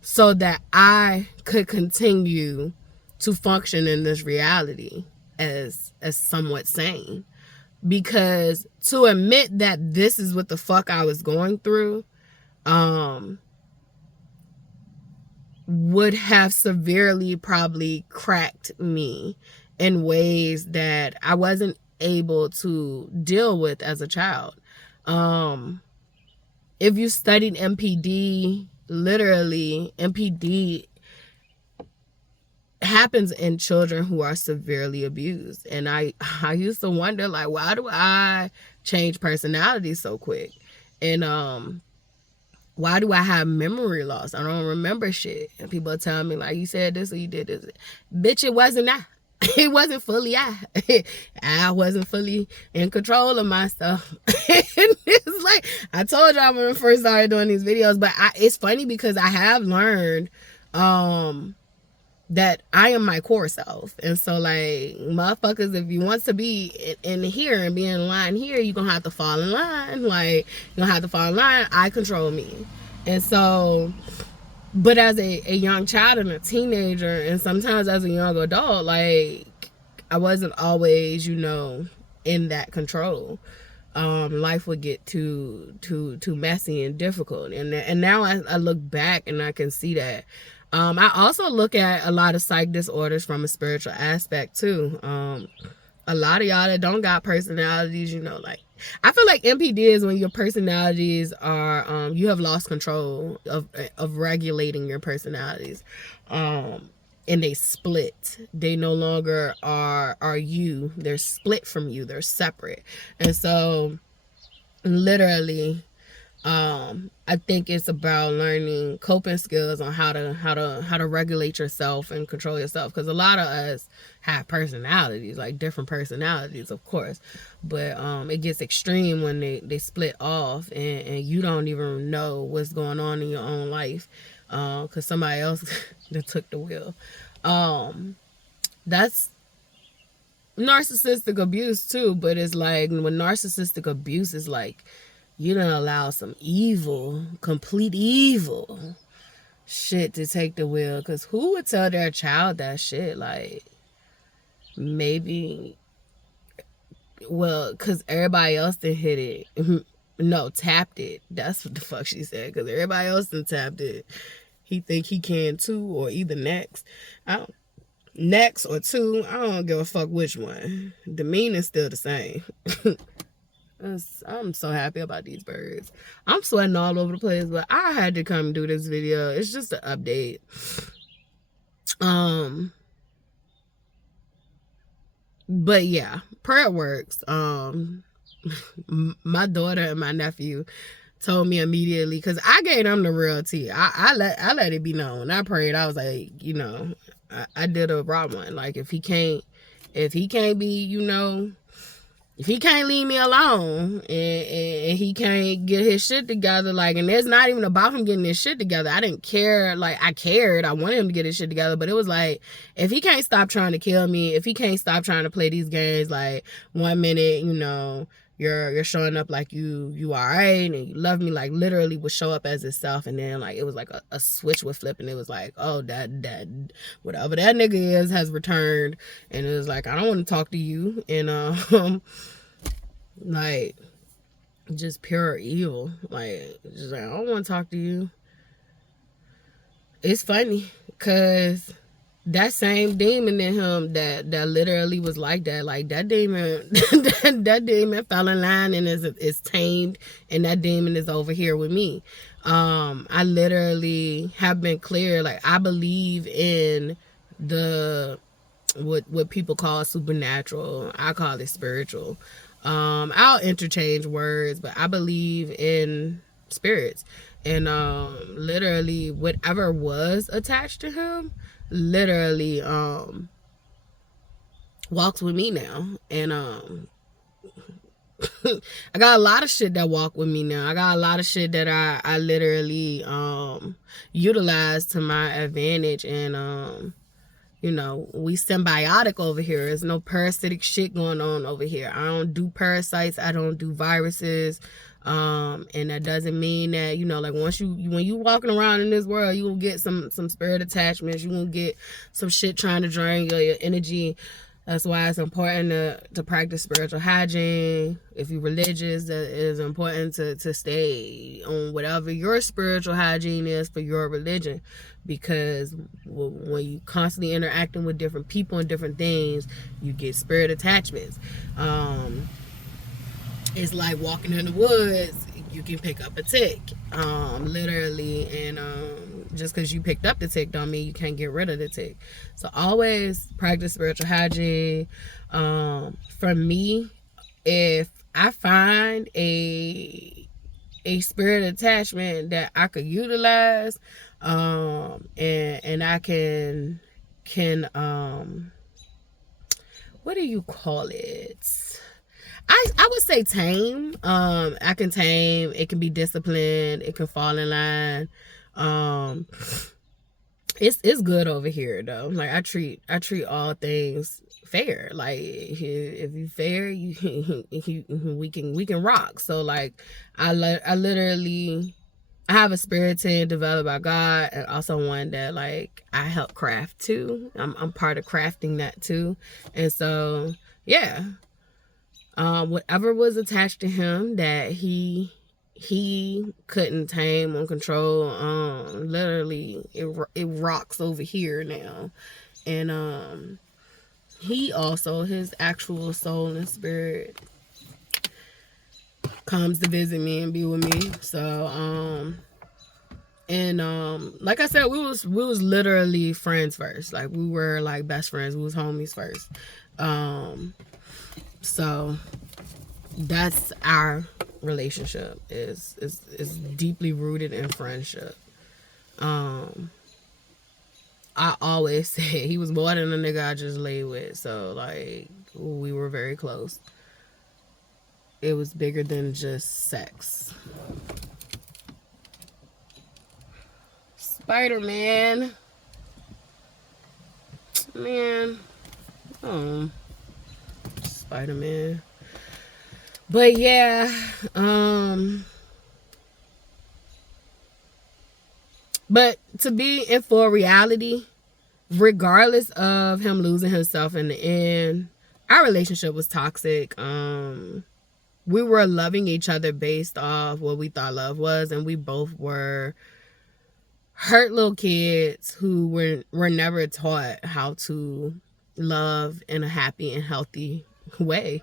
so that I could continue to function in this reality as somewhat sane. Because to admit that this is what the fuck I was going through would have severely probably cracked me in ways that I wasn't able to deal with as a child. If you studied MPD, literally MPD happens in children who are severely abused. And I used to wonder, like, why do I change personality so quick? And why do I have memory loss? I don't remember shit. And people tell me, like, you said this or you did this. Bitch, it wasn't I. It wasn't fully I. I wasn't fully in control of my stuff. It's like, I told y'all when I first started doing these videos, but it's funny because I have learned that I am my core self. And so, like, motherfuckers, if you want to be in here and be in line here, you're gonna have to fall in line. Like, you're gonna have to fall in line. I control me. And so, but as a young child and a teenager, and sometimes as a young adult, like, I wasn't always, you know, in that control. Life would get too messy and difficult. And now I look back and I can see that. I also look at a lot of psych disorders from a spiritual aspect too. A lot of y'all that don't got personalities, you know, like, I feel like MPD is when your personalities are, you have lost control of regulating your personalities. And they split. They no longer are you. They're split from you. They're separate. And so, literally, I think it's about learning coping skills on how to regulate yourself and control yourself. Because a lot of us have personalities, like different personalities, of course, but it gets extreme when they split off and you don't even know what's going on in your own life because somebody else that took the wheel. That's narcissistic abuse too, but it's like when narcissistic abuse is like, you don't allow some evil, complete evil shit to take the wheel. Because who would tell their child that shit? Like, maybe, well, because everybody else done hit it. No, tapped it. That's what the fuck she said. Because everybody else done tapped it. He think he can too, or either next. Next or two, I don't give a fuck which one. The meaning is still the same. I'm so happy about these birds. I'm sweating all over the place, but I had to come do this video. It's just an update. But yeah, prayer works. My daughter and my nephew told me immediately, because I gave them the real tea. I let it be known. I prayed. I was like, you know, I did a raw one. Like, if he can't be, you know, if he can't leave me alone and he can't get his shit together, like, and it's not even about him getting his shit together. I didn't care. Like, I cared. I wanted him to get his shit together, but it was like, if he can't stop trying to kill me, if he can't stop trying to play these games, like, 1 minute, you know, you're showing up like you all right and you love me, like, literally would show up as itself, and then, like, it was like a switch would flip and it was like, oh, that whatever that nigga is has returned, and it was like, I don't want to talk to you. And like, just pure evil. Like, just like, I don't want to talk to you. It's funny because that same demon in him that literally was like that, like, that demon that demon fell in line and is tamed, and that demon is over here with me. I literally have been clear, like, I believe in the what people call supernatural. I call it spiritual. I'll interchange words, but I believe in spirits, and literally whatever was attached to him literally walks with me now. And I got a lot of shit that walk with me now. I got a lot of shit that I literally utilize to my advantage. And you know, we symbiotic over here. There's no parasitic shit going on over here. I don't do parasites. I don't do viruses. And that doesn't mean that, you know, like when you walking around in this world, you will get some spirit attachments. You will get some shit trying to drain your energy. That's why it's important to practice spiritual hygiene. If you're religious, that is important to stay on whatever your spiritual hygiene is for your religion. Because when you constantly interacting with different people and different things, you get spirit attachments. It's like walking in the woods. You can pick up a tick, literally, and just because you picked up the tick don't mean you can't get rid of the tick. So always practice spiritual hygiene. For me, if I find a spirit attachment that I could utilize, and I can what do you call it? I would say tame. I can tame. It can be disciplined. It can fall in line. It's good over here though. Like I treat all things fair. Like if you fair, we can rock. So like I literally I have a spirit team developed by God, and also one that like I help craft too. I'm part of crafting that too, and so yeah. Whatever was attached to him that he couldn't tame or control, literally it rocks over here now. And he also, his actual soul and spirit comes to visit me and be with me. So like I said, we was literally friends first. Like we were like best friends. We was homies first. So that's our relationship is deeply rooted in friendship. I always say he was more than a nigga I just lay with. So like we were very close. It was bigger than just sex. Spider-Man. Man. Oh. Spider-Man. But yeah, but to be in full reality, regardless of him losing himself in the end, our relationship was toxic. We were loving each other based off what we thought love was, and we both were hurt little kids who were never taught how to love in a happy and healthy way.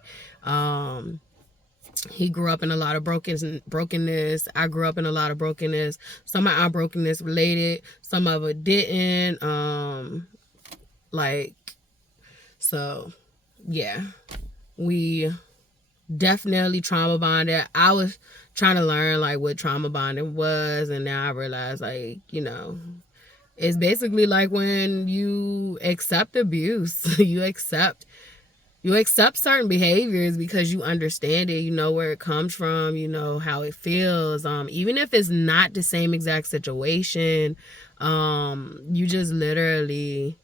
He grew up in a lot of brokenness. I grew up in a lot of brokenness. Some of our brokenness related, some of it didn't. So yeah, we definitely trauma bonded. I was trying to learn like what trauma bonding was, and now I realize like, you know, it's basically like when you accept abuse, you accept certain behaviors because you understand it, you know where it comes from, you know how it feels. Even if it's not the same exact situation, you just literally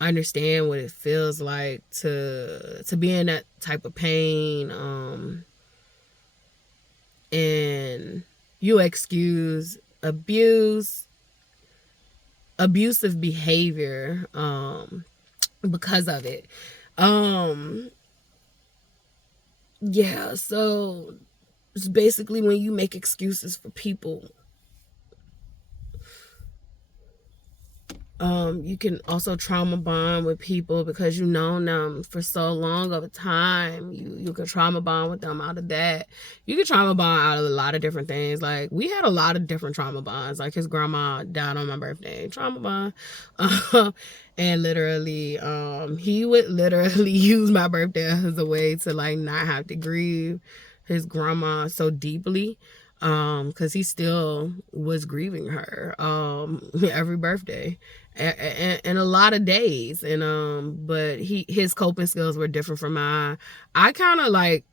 understand what it feels like to be in that type of pain. And you excuse abusive behavior because of it. Yeah, so it's basically when you make excuses for people. You can also trauma bond with people because you know them for so long of a time. You can trauma bond with them out of that. You can trauma bond out of a lot of different things. Like we had a lot of different trauma bonds. Like his grandma died on my birthday, trauma bond. And literally, he would literally use my birthday as a way to like not have to grieve his grandma so deeply. Because he still was grieving her every birthday. in a lot of days. And but his coping skills were different from mine. I kind of like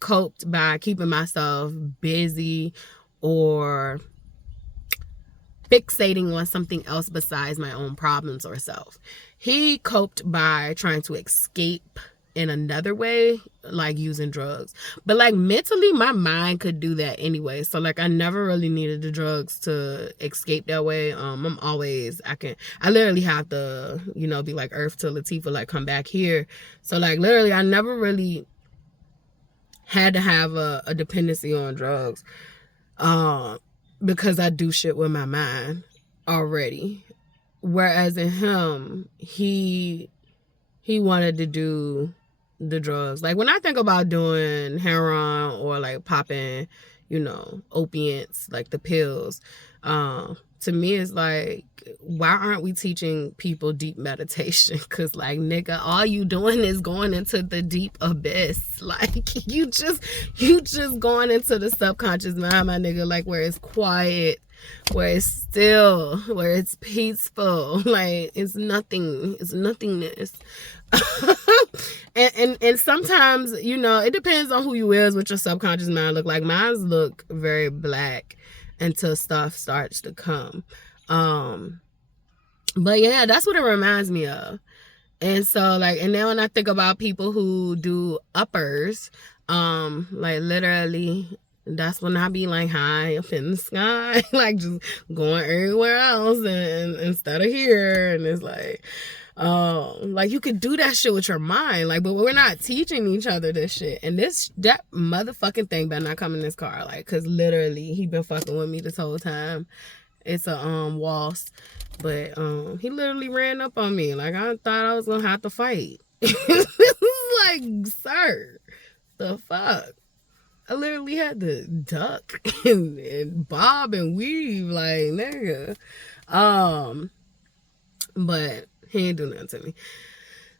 coped by keeping myself busy or fixating on something else besides my own problems or self. He coped by trying to escape in another way, like using drugs. But like mentally, my mind could do that anyway. So like I never really needed the drugs to escape that way. I literally have to, be like Earth to Latifah, like come back here. So like literally I never really had to have a dependency on drugs. Because I do shit with my mind already. Whereas in him, he wanted to do the drugs. Like when I think about doing heroin or like popping, opiates, like the pills, to me it's like, why aren't we teaching people deep meditation? Because like, nigga, all you doing is going into the deep abyss. Like you just going into the subconscious mind, my nigga, like where it's quiet, where it's still, where it's peaceful, like it's nothingness. and sometimes, it depends on who you is, what your subconscious mind look like. Mine look very black until stuff starts to come. But yeah, that's what it reminds me of. And so like, and then when I think about people who do uppers, like literally that's when I be like high up in the sky, like just going everywhere else and instead of here. And it's like, like you could do that shit with your mind, like, but we're not teaching each other this shit. And that motherfucking thing better not come in this car, like, cause literally he been fucking with me this whole time. It's a waltz, but he literally ran up on me, like I thought I was gonna have to fight. Like, sir, the fuck. I literally had to duck and bob and weave, like, nigga. But he ain't do nothing to me.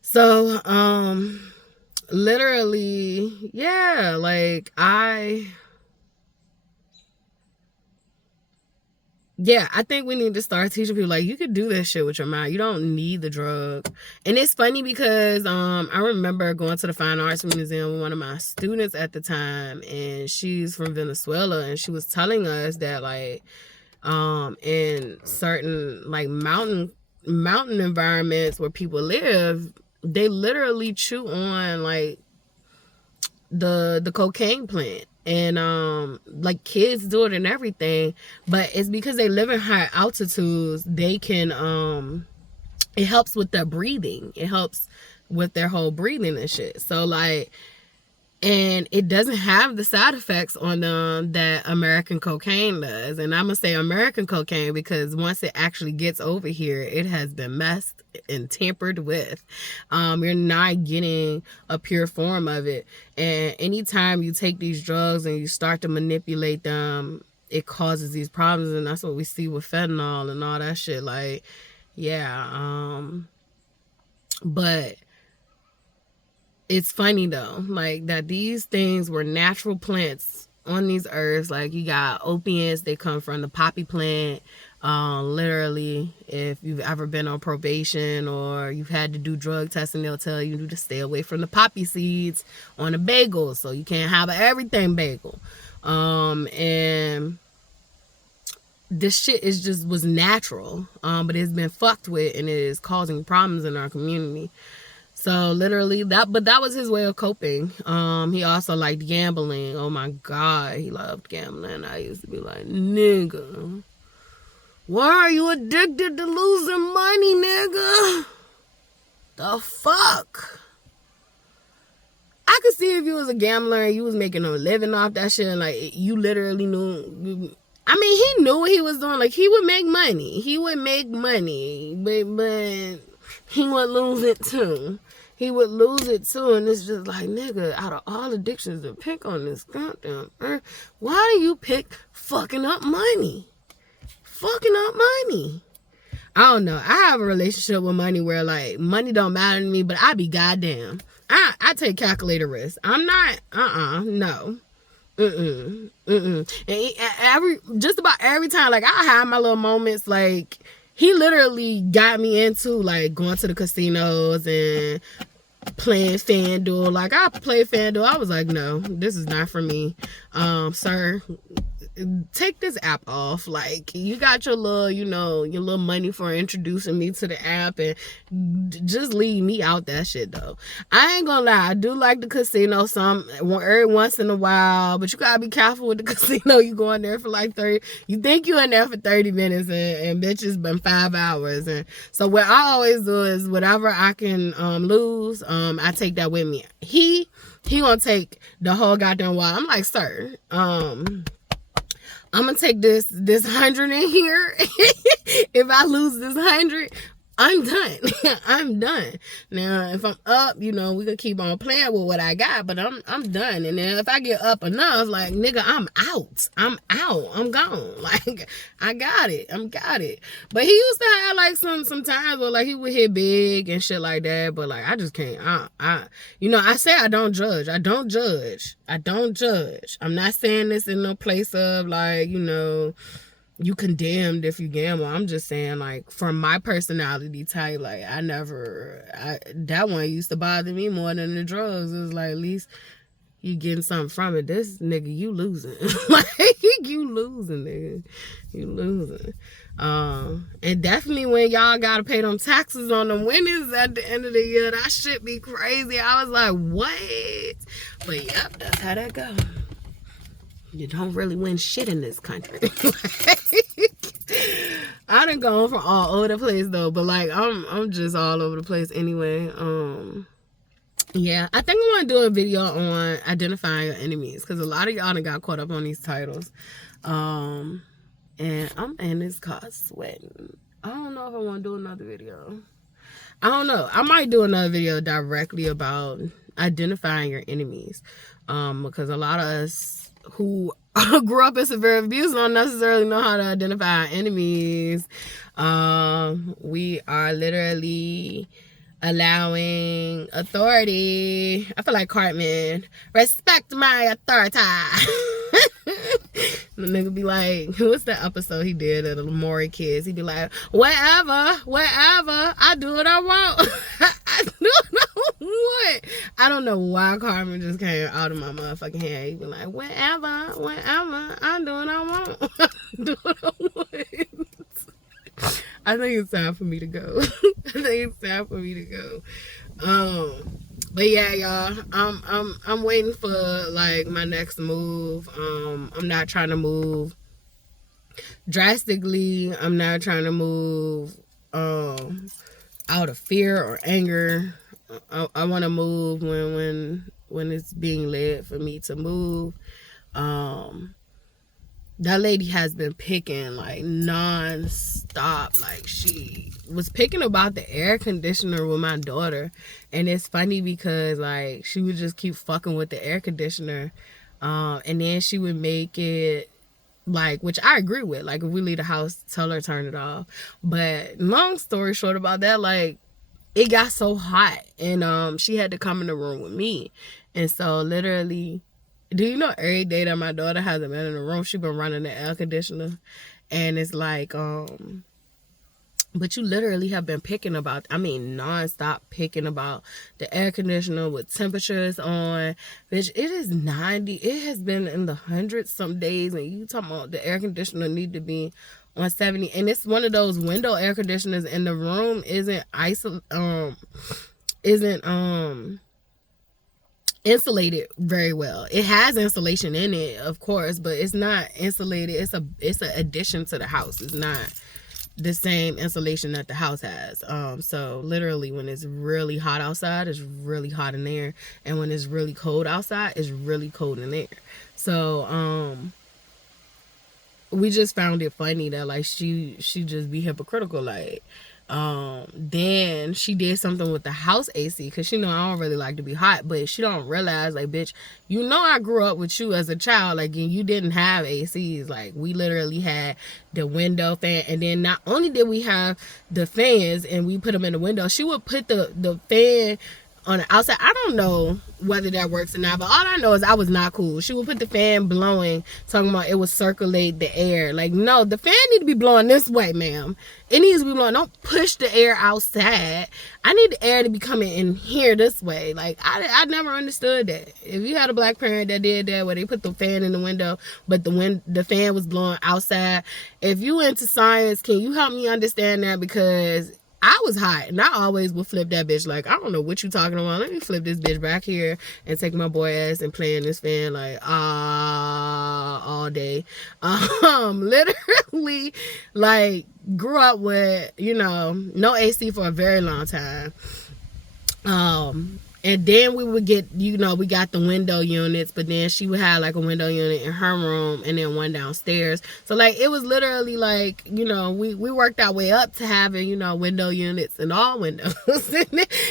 So, literally, yeah, like, I think we need to start teaching people, like, you could do this shit with your mind. You don't need the drug. And it's funny because I remember going to the Fine Arts Museum with one of my students at the time, and she's from Venezuela, and she was telling us that, like, in certain, like, mountain environments where people live, they literally chew on, like, the cocaine plant. And like kids do it and everything, but it's because they live in high altitudes. They can it helps with their breathing. It helps with their whole breathing and shit. So like, and it doesn't have the side effects on them that American cocaine does. And I'm gonna say American cocaine because once it actually gets over here, it has been messed and tampered with. You're not getting a pure form of it. And anytime you take these drugs and you start to manipulate them, it causes these problems. And that's what we see with fentanyl and all that shit. Like, yeah. But it's funny though, like that these things were natural plants on these earths. Like you got opiates, they come from the poppy plant. Literally, if you've ever been on probation or you've had to do drug testing, they'll tell you to stay away from the poppy seeds on a bagel, so you can't have an everything bagel. And this shit was natural, but it's been fucked with and it is causing problems in our community. So literally that was his way of coping. He also liked gambling. Oh my God, he loved gambling. I used to be like, nigga, why are you addicted to losing money, nigga? The fuck? I could see if you was a gambler and you was making a living off that shit, and like you literally knew. I mean, he knew what he was doing. Like he would make money. But he would lose it too. And it's just like, nigga, out of all addictions to pick on this goddamn earth, why do you pick fucking up money? I don't know. I have a relationship with money where like money don't matter to me, but I be goddamn. I take calculator risks. I'm not, no. And just about every time, like I have my little moments, like he literally got me into like going to the casinos and playing FanDuel. Like, I played FanDuel. I was like, no, this is not for me. Sir, take this app off. Like, you got your little, you know, your little money for introducing me to the app, and just leave me out that shit though. I ain't gonna lie, I do like the casino every once in a while, but you gotta be careful with the casino. You go in there for like 30, you think you in there for 30 minutes and bitch, it's been 5 hours. And so what I always do is whatever I can lose, I take that with me. He gonna take the whole goddamn while. I'm like, sir, I'm gonna take this 100 in here. If I lose this 100, I'm done. I'm done. Now, if I'm up, you know, we could keep on playing with what I got, but I'm done. And then if I get up enough, like, nigga, I'm out. I'm gone. Like, I got it. But he used to have like some times where like he would hit big and shit like that. But like, I just can't. You know, I say I don't judge. I don't judge. I'm not saying this in no place of like, you know, you condemned if you gamble. I'm just saying, like, from my personality type, like, that one used to bother me more than the drugs. It was like, at least you getting something from it. This nigga, you losing. Like, you losing, nigga. You losing. And definitely when y'all gotta pay them taxes on them winnings at the end of the year, that shit be crazy. I was like, what? But yep, that's how that go. You don't really win shit in this country. I done gone from all over the place though, but like I'm just all over the place anyway. Yeah, I think I want to do a video on identifying your enemies, because a lot of y'all done got caught up on these titles. And I'm in this car sweating. I don't know if I want to do another video. I don't know. I might do another video directly about identifying your enemies, because a lot of us who grew up in severe abuse don't necessarily know how to identify our enemies. We are literally allowing authority. I feel like Cartman. Respect my authority. The nigga be like, what's that episode he did of the Maury kids? He'd be like, whatever, I do what I want. I do what I want. I don't know why Carmen just came out of my motherfucking head. He'd be like, whatever, I do what I want. Do what I want. I think it's time for me to go. But yeah, y'all, I'm waiting for like my next move. I'm not trying to move drastically. I'm not trying to move out of fear or anger. I want to move when it's being led for me to move. That lady has been picking like non-stop. Like, she was picking about the air conditioner with my daughter, and it's funny because like she would just keep fucking with the air conditioner, and then she would make it like, which I agree with, like if we leave the house, tell her turn it off. But long story short about that, like it got so hot, and she had to come in the room with me, and so literally, do you know every day that my daughter hasn't been in the room, she been running the air conditioner? And it's like, but you literally have been picking about, I mean, non-stop picking about the air conditioner with temperatures on. Bitch, it is 90. It has been in the hundreds some days, and you talking about the air conditioner need to be on 70. And it's one of those window air conditioners, and the room isn't insulated very well. It has insulation in it, of course, but it's not insulated. It's an addition to the house. It's not the same insulation that the house has. So literally when it's really hot outside, it's really hot in there, and when it's really cold outside, it's really cold in there. So we just found it funny that like she just be hypocritical. Like then she did something with the house AC, because she know I don't really like to be hot, but she don't realize, like, bitch, you know I grew up with you as a child, like, and you didn't have ACs. Like, we literally had the window fan, and then not only did we have the fans and we put them in the window, she would put the fan on the outside. I don't know whether that works or not, but all I know is I was not cool. She would put the fan blowing, talking about it would circulate the air. Like, no, the fan need to be blowing this way, ma'am. It needs to be blowing. Don't push the air outside. I need the air to be coming in here this way. Like, I never understood that. If you had a black parent that did that, where they put the fan in the window, but the fan was blowing outside. If you into science, can you help me understand that? Because I was hot, and I always would flip that bitch. Like, I don't know what you talking about. Let me flip this bitch back here and take my boy ass and play in this fan like all day. Literally, like, grew up with, you know, no AC for a very long time. And then we would get, you know, we got the window units, but then she would have like a window unit in her room and then one downstairs. So like, it was literally like, you know, we worked our way up to having, you know, window units and all windows.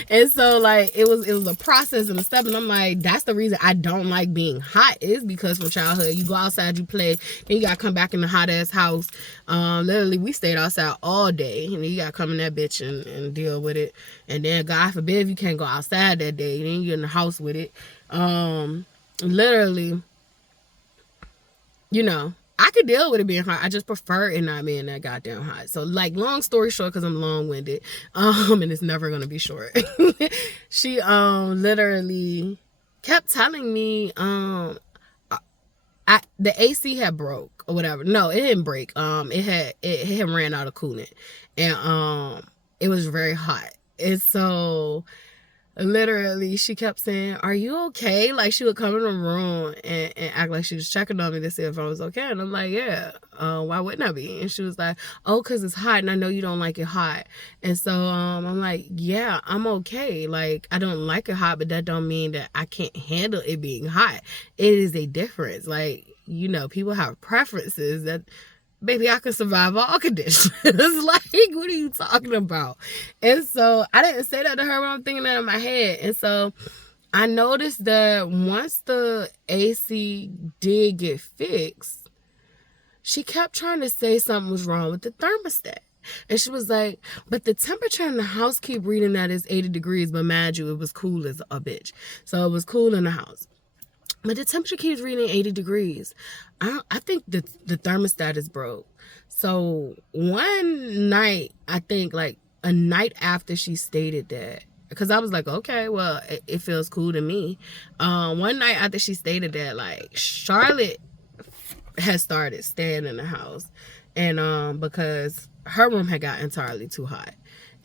And so like, it was a process and a step. And I'm like, that's the reason I don't like being hot, is because from childhood, you go outside, you play, then you got to come back in the hot ass house. Literally, we stayed outside all day, and you got to come in that bitch and deal with it. And then God forbid if you can't go outside that day, then you're in the house with it. Literally, you know, I could deal with it being hot. I just prefer it not being that goddamn hot. So like, long story short, because I'm long-winded, and it's never gonna be short. She the telling me the AC had broke or whatever. No, it didn't break. It had ran out of coolant, and it was very hot. And so literally she kept saying, "Are you okay?" Like, she would come in the room and act like she was checking on me to see if I was okay. And I'm like, yeah, why wouldn't I be? And she was like, oh, because it's hot and I know you don't like it hot. And so I'm like, yeah, I'm okay. Like, I don't like it hot, but that don't mean that I can't handle it being hot. It is a difference. Like, you know, people have preferences that, baby, I can survive all conditions. Like, what are you talking about? And so I didn't say that to her, but I'm thinking that in my head. And so I noticed that once the AC did get fixed, she kept trying to say something was wrong with the thermostat. And she was like, but the temperature in the house keep reading that it's 80 degrees, but mind you, it was cool as a bitch. So it was cool in the house. But the temperature keeps reading 80 degrees. I think the thermostat is broke. So one night, I think like a night after she stated that, because I was like, okay, well, it feels cool to me. One night after she stated that, like, Charlotte had started staying in the house. And because her room had got entirely too hot.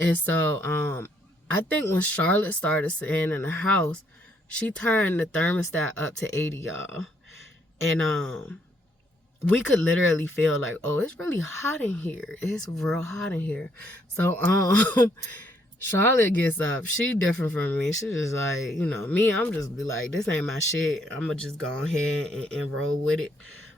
And so I think when Charlotte started staying in the house, she turned the thermostat up to 80, y'all. And we could literally feel like, oh, it's really hot in here. It's real hot in here. So Charlotte gets up. She different from me. She's just like, you know, me, I'm just be like, this ain't my shit. I'm gonna just go ahead and roll with it.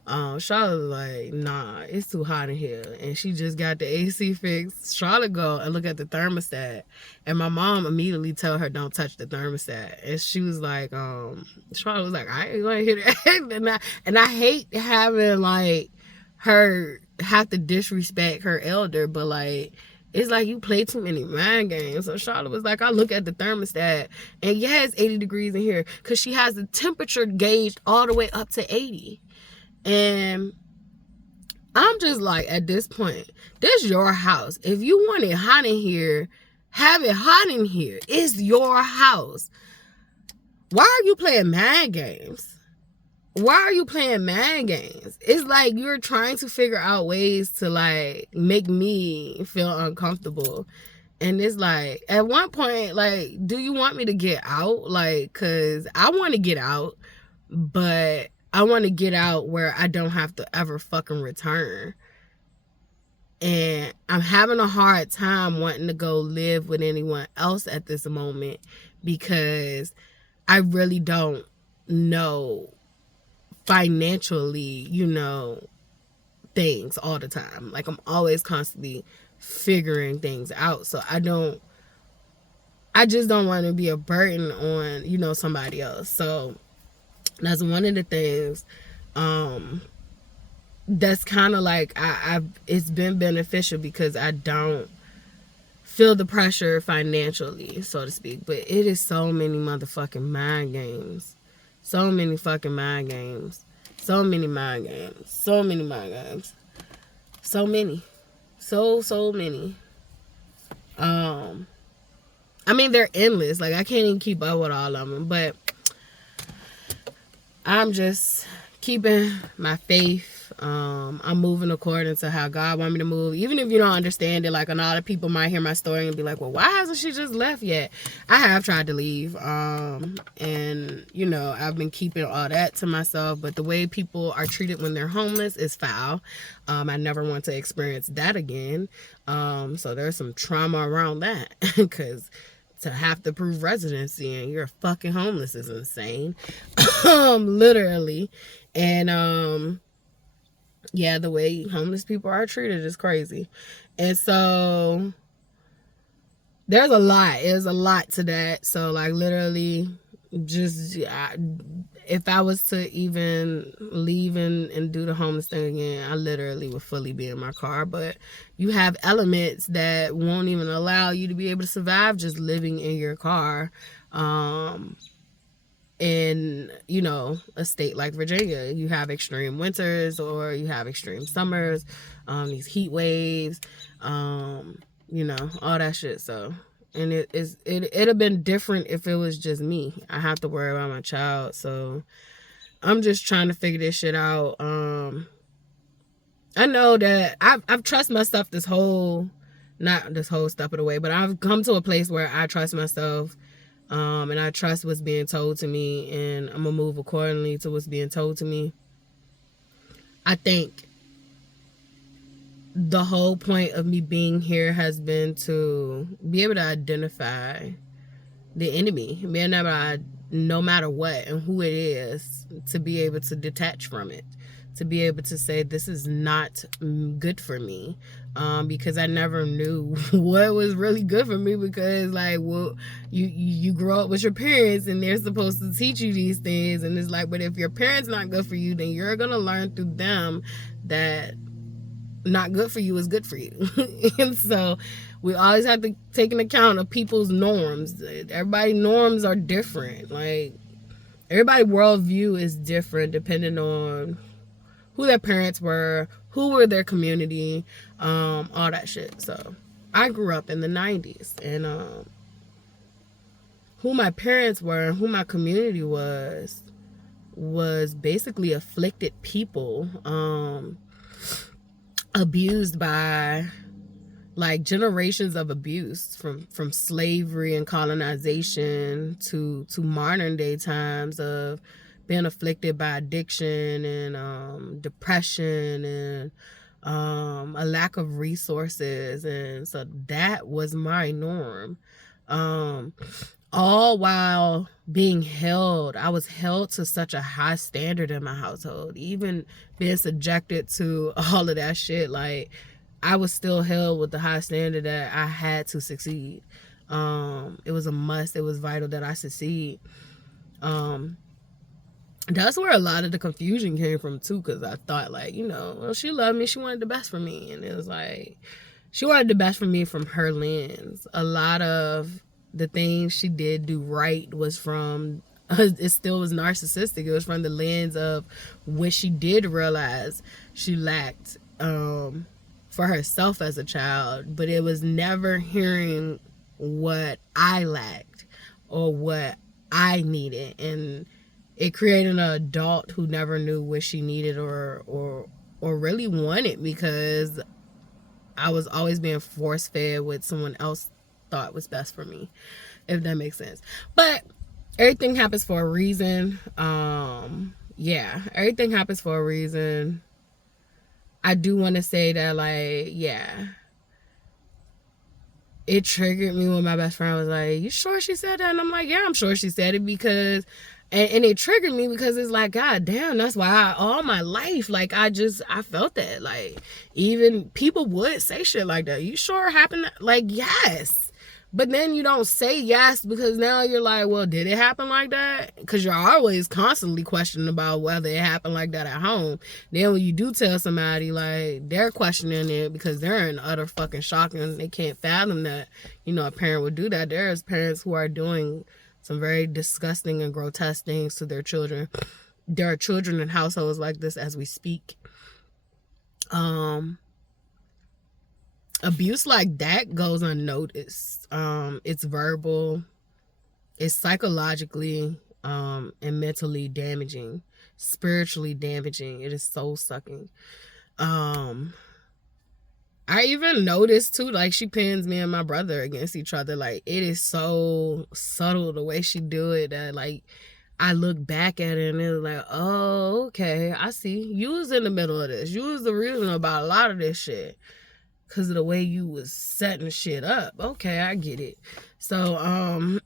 Charlotte was like, nah, it's too hot in here. And she just got the AC fixed. Charlotte go and look at the thermostat. And my mom immediately tell her, don't touch the thermostat. And she was like, Charlotte was like, I ain't gonna hear that. and I hate having, like, her have to disrespect her elder, but, like, it's like you play too many mind games. So Charlotte was like, I look at the thermostat, and yeah, it's 80 degrees in here, because she has the temperature gauged all the way up to 80. And I'm just like, at this point, this is your house. If you want it hot in here, have it hot in here. It's your house. Why are you playing mind games? Why are you playing mind games? It's like you're trying to figure out ways to, like, make me feel uncomfortable. And it's like, at one point, like, do you want me to get out? Like, because I want to get out, but I want to get out where I don't have to ever fucking return. And I'm having a hard time wanting to go live with anyone else at this moment, because I really don't know financially, you know, things all the time. Like, I'm always constantly figuring things out. So I just don't want to be a burden on, you know, somebody else. So that's one of the things that's kind of like, it's been beneficial, because I don't feel the pressure financially, so to speak. But it is so many motherfucking mind games. So many fucking mind games. So many mind games. So many mind games. So many. So many. I mean, they're endless. Like, I can't even keep up with all of them. But I'm just keeping my faith. I'm moving according to how God want me to move. Even if you don't understand it, like, a lot of people might hear my story and be like, well, why hasn't she just left yet? I have tried to leave. And, you know, I've been keeping all that to myself. But the way people are treated when they're homeless is foul. I never want to experience that again. So there's some trauma around that. Because to have to prove residency and you're fucking homeless is insane. Literally. And, yeah, the way homeless people are treated is crazy. And so there's a lot. There's a lot to that. So, like, literally, just if I was to even leave and do the homeless thing again, I literally would fully be in my car. But you have elements that won't even allow you to be able to survive just living in your car. In, you know, a state like Virginia, you have extreme winters or you have extreme summers, these heat waves, you know, all that shit. So, and it'd have been different if it was just me. I have to worry about my child. So I'm just trying to figure this shit out. I know that I've trusted myself not this whole step of the way, but I've come to a place where I trust myself. And I trust what's being told to me, and I'm going to move accordingly to what's being told to me. I think the whole point of me being here has been to be able to identify the enemy, no matter what and who it is, to be able to detach from it, to be able to say, this is not good for me. Because I never knew what was really good for me, because, like, well, you grow up with your parents and they're supposed to teach you these things, and it's like, but if your parents not good for you, then you're gonna learn through them that not good for you is good for you. And so we always have to take an account of people's norms. Everybody's norms are different. Like, everybody's worldview is different depending on who their parents were, who were their community, all that shit. So I grew up in the 90s, and who my parents were and who my community was basically afflicted people, abused by, like, generations of abuse from slavery and colonization to modern day times of being afflicted by addiction and depression and a lack of resources. And so that was my norm. All while being held. I was held to such a high standard in my household. Even being subjected to all of that shit, like, I was still held with the high standard that I had to succeed. It was a must. It was vital that I succeed. That's where a lot of the confusion came from too, because I thought, like, you know, well, she loved me, she wanted the best for me, and it was like, she wanted the best for me from her lens. A lot of the things she did do right was from, it still was narcissistic. It was from the lens of what she did realize she lacked for herself as a child, but it was never hearing what I lacked or what I needed. And it created an adult who never knew what she needed or really wanted, because I was always being force-fed what someone else thought was best for me, if that makes sense. But everything happens for a reason. Yeah, everything happens for a reason. I do want to say that, like, yeah, it triggered me when my best friend was like, you sure she said that? And I'm like, yeah, I'm sure she said it, because and it triggered me because it's like, God damn, that's why all my life, like, I felt that. Like, even people would say shit like that. You sure it happened? Like, yes. But then you don't say yes because now you're like, well, did it happen like that? Because you're always constantly questioning about whether it happened like that at home. Then when you do tell somebody, like, they're questioning it because they're in utter fucking shock and they can't fathom that, you know, a parent would do that. There's parents who are doing some very disgusting and grotesque things to their children. There are children in households like this as we speak. Abuse like that goes unnoticed. It's verbal, it's psychologically and mentally damaging, spiritually damaging. It is soul sucking. I even noticed too, like, she pins me and my brother against each other. Like, it is so subtle the way she do it that, like, I look back at it and it's like, oh, okay, I see. You was in the middle of this. You was the reason about a lot of this shit. Because of the way you was setting shit up. Okay, I get it. So, and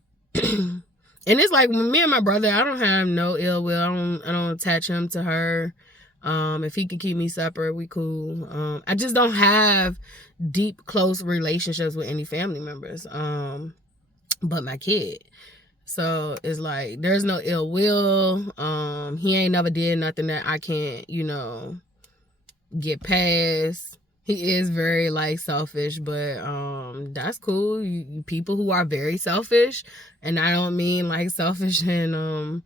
it's like, with me and my brother, I don't have no ill will. I don't attach him to her. If he can keep me separate, we cool. I just don't have deep, close relationships with any family members. But my kid. So it's like, there's no ill will. He ain't never did nothing that I can't, you know, get past. He is very, like, selfish, but that's cool. You people who are very selfish, and I don't mean like selfish in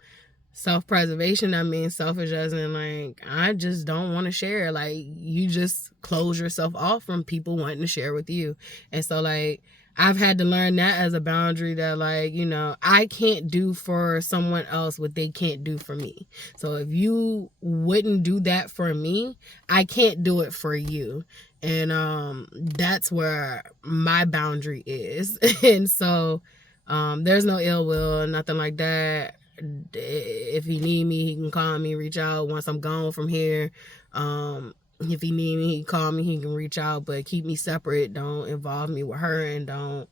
self-preservation. I mean selfish as in, like, I just don't want to share. Like, you just close yourself off from people wanting to share with you. And so, like, I've had to learn that as a boundary that, like, you know, I can't do for someone else what they can't do for me. So if you wouldn't do that for me, I can't do it for you. And that's where my boundary is. And so there's no ill will, nothing like that. If he need me, he can call me, reach out once I'm gone from here. If he need me, he can call me, he can reach out, but keep me separate. Don't involve me with her and don't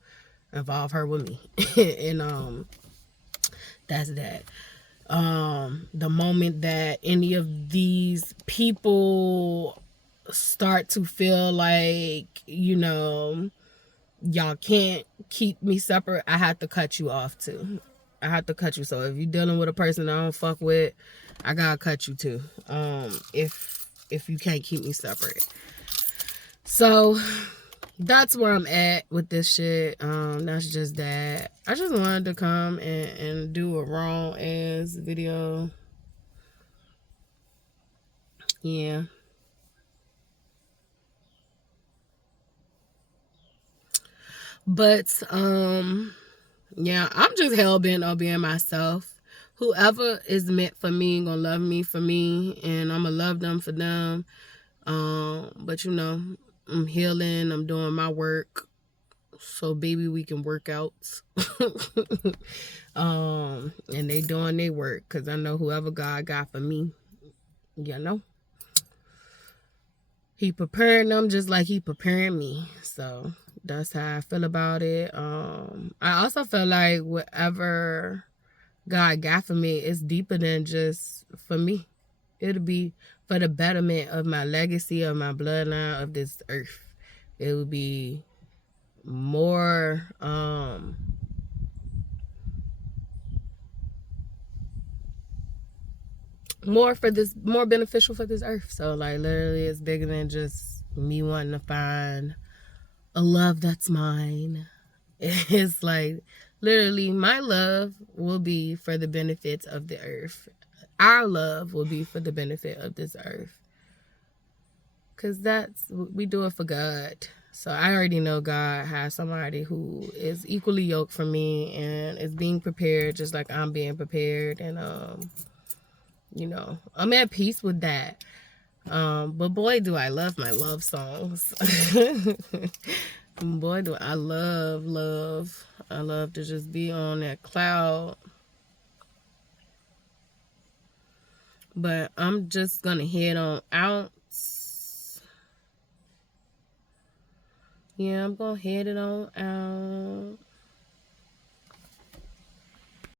involve her with me. And that's that. The moment that any of these people start to feel like, you know, y'all can't keep me separate, I have to cut you off too. I have to cut you. So if you're dealing with a person I don't fuck with, I gotta cut you too. If you can't keep me separate. So that's where I'm at with this shit. That's just that. I just wanted to come and do a wrong ass video. Yeah. But yeah, I'm just hell-bent on being myself. Whoever is meant for me gonna love me for me, and I'm gonna love them for them. But you know, I'm healing, I'm doing my work, so baby, we can work out. And they doing their work, because I know whoever God got for me, you know, he preparing them just like he preparing me. So that's how I feel about it. I also feel like whatever God got for me is deeper than just for me. It'll be for the betterment of my legacy, of my bloodline, of this earth. It will be more more beneficial for this earth. So, like, literally, it's bigger than just me wanting to find a love that's mine. It's like, literally, my love will be for the benefits of the earth. Our love will be for the benefit of this earth. Because we do it for God. So I already know God has somebody who is equally yoked for me and is being prepared just like I'm being prepared. And, you know, I'm at peace with that. But boy, do I love my love songs. Boy, do I love. I love to just be on that cloud. But I'm just going to head on out. Yeah, I'm going to head it on out.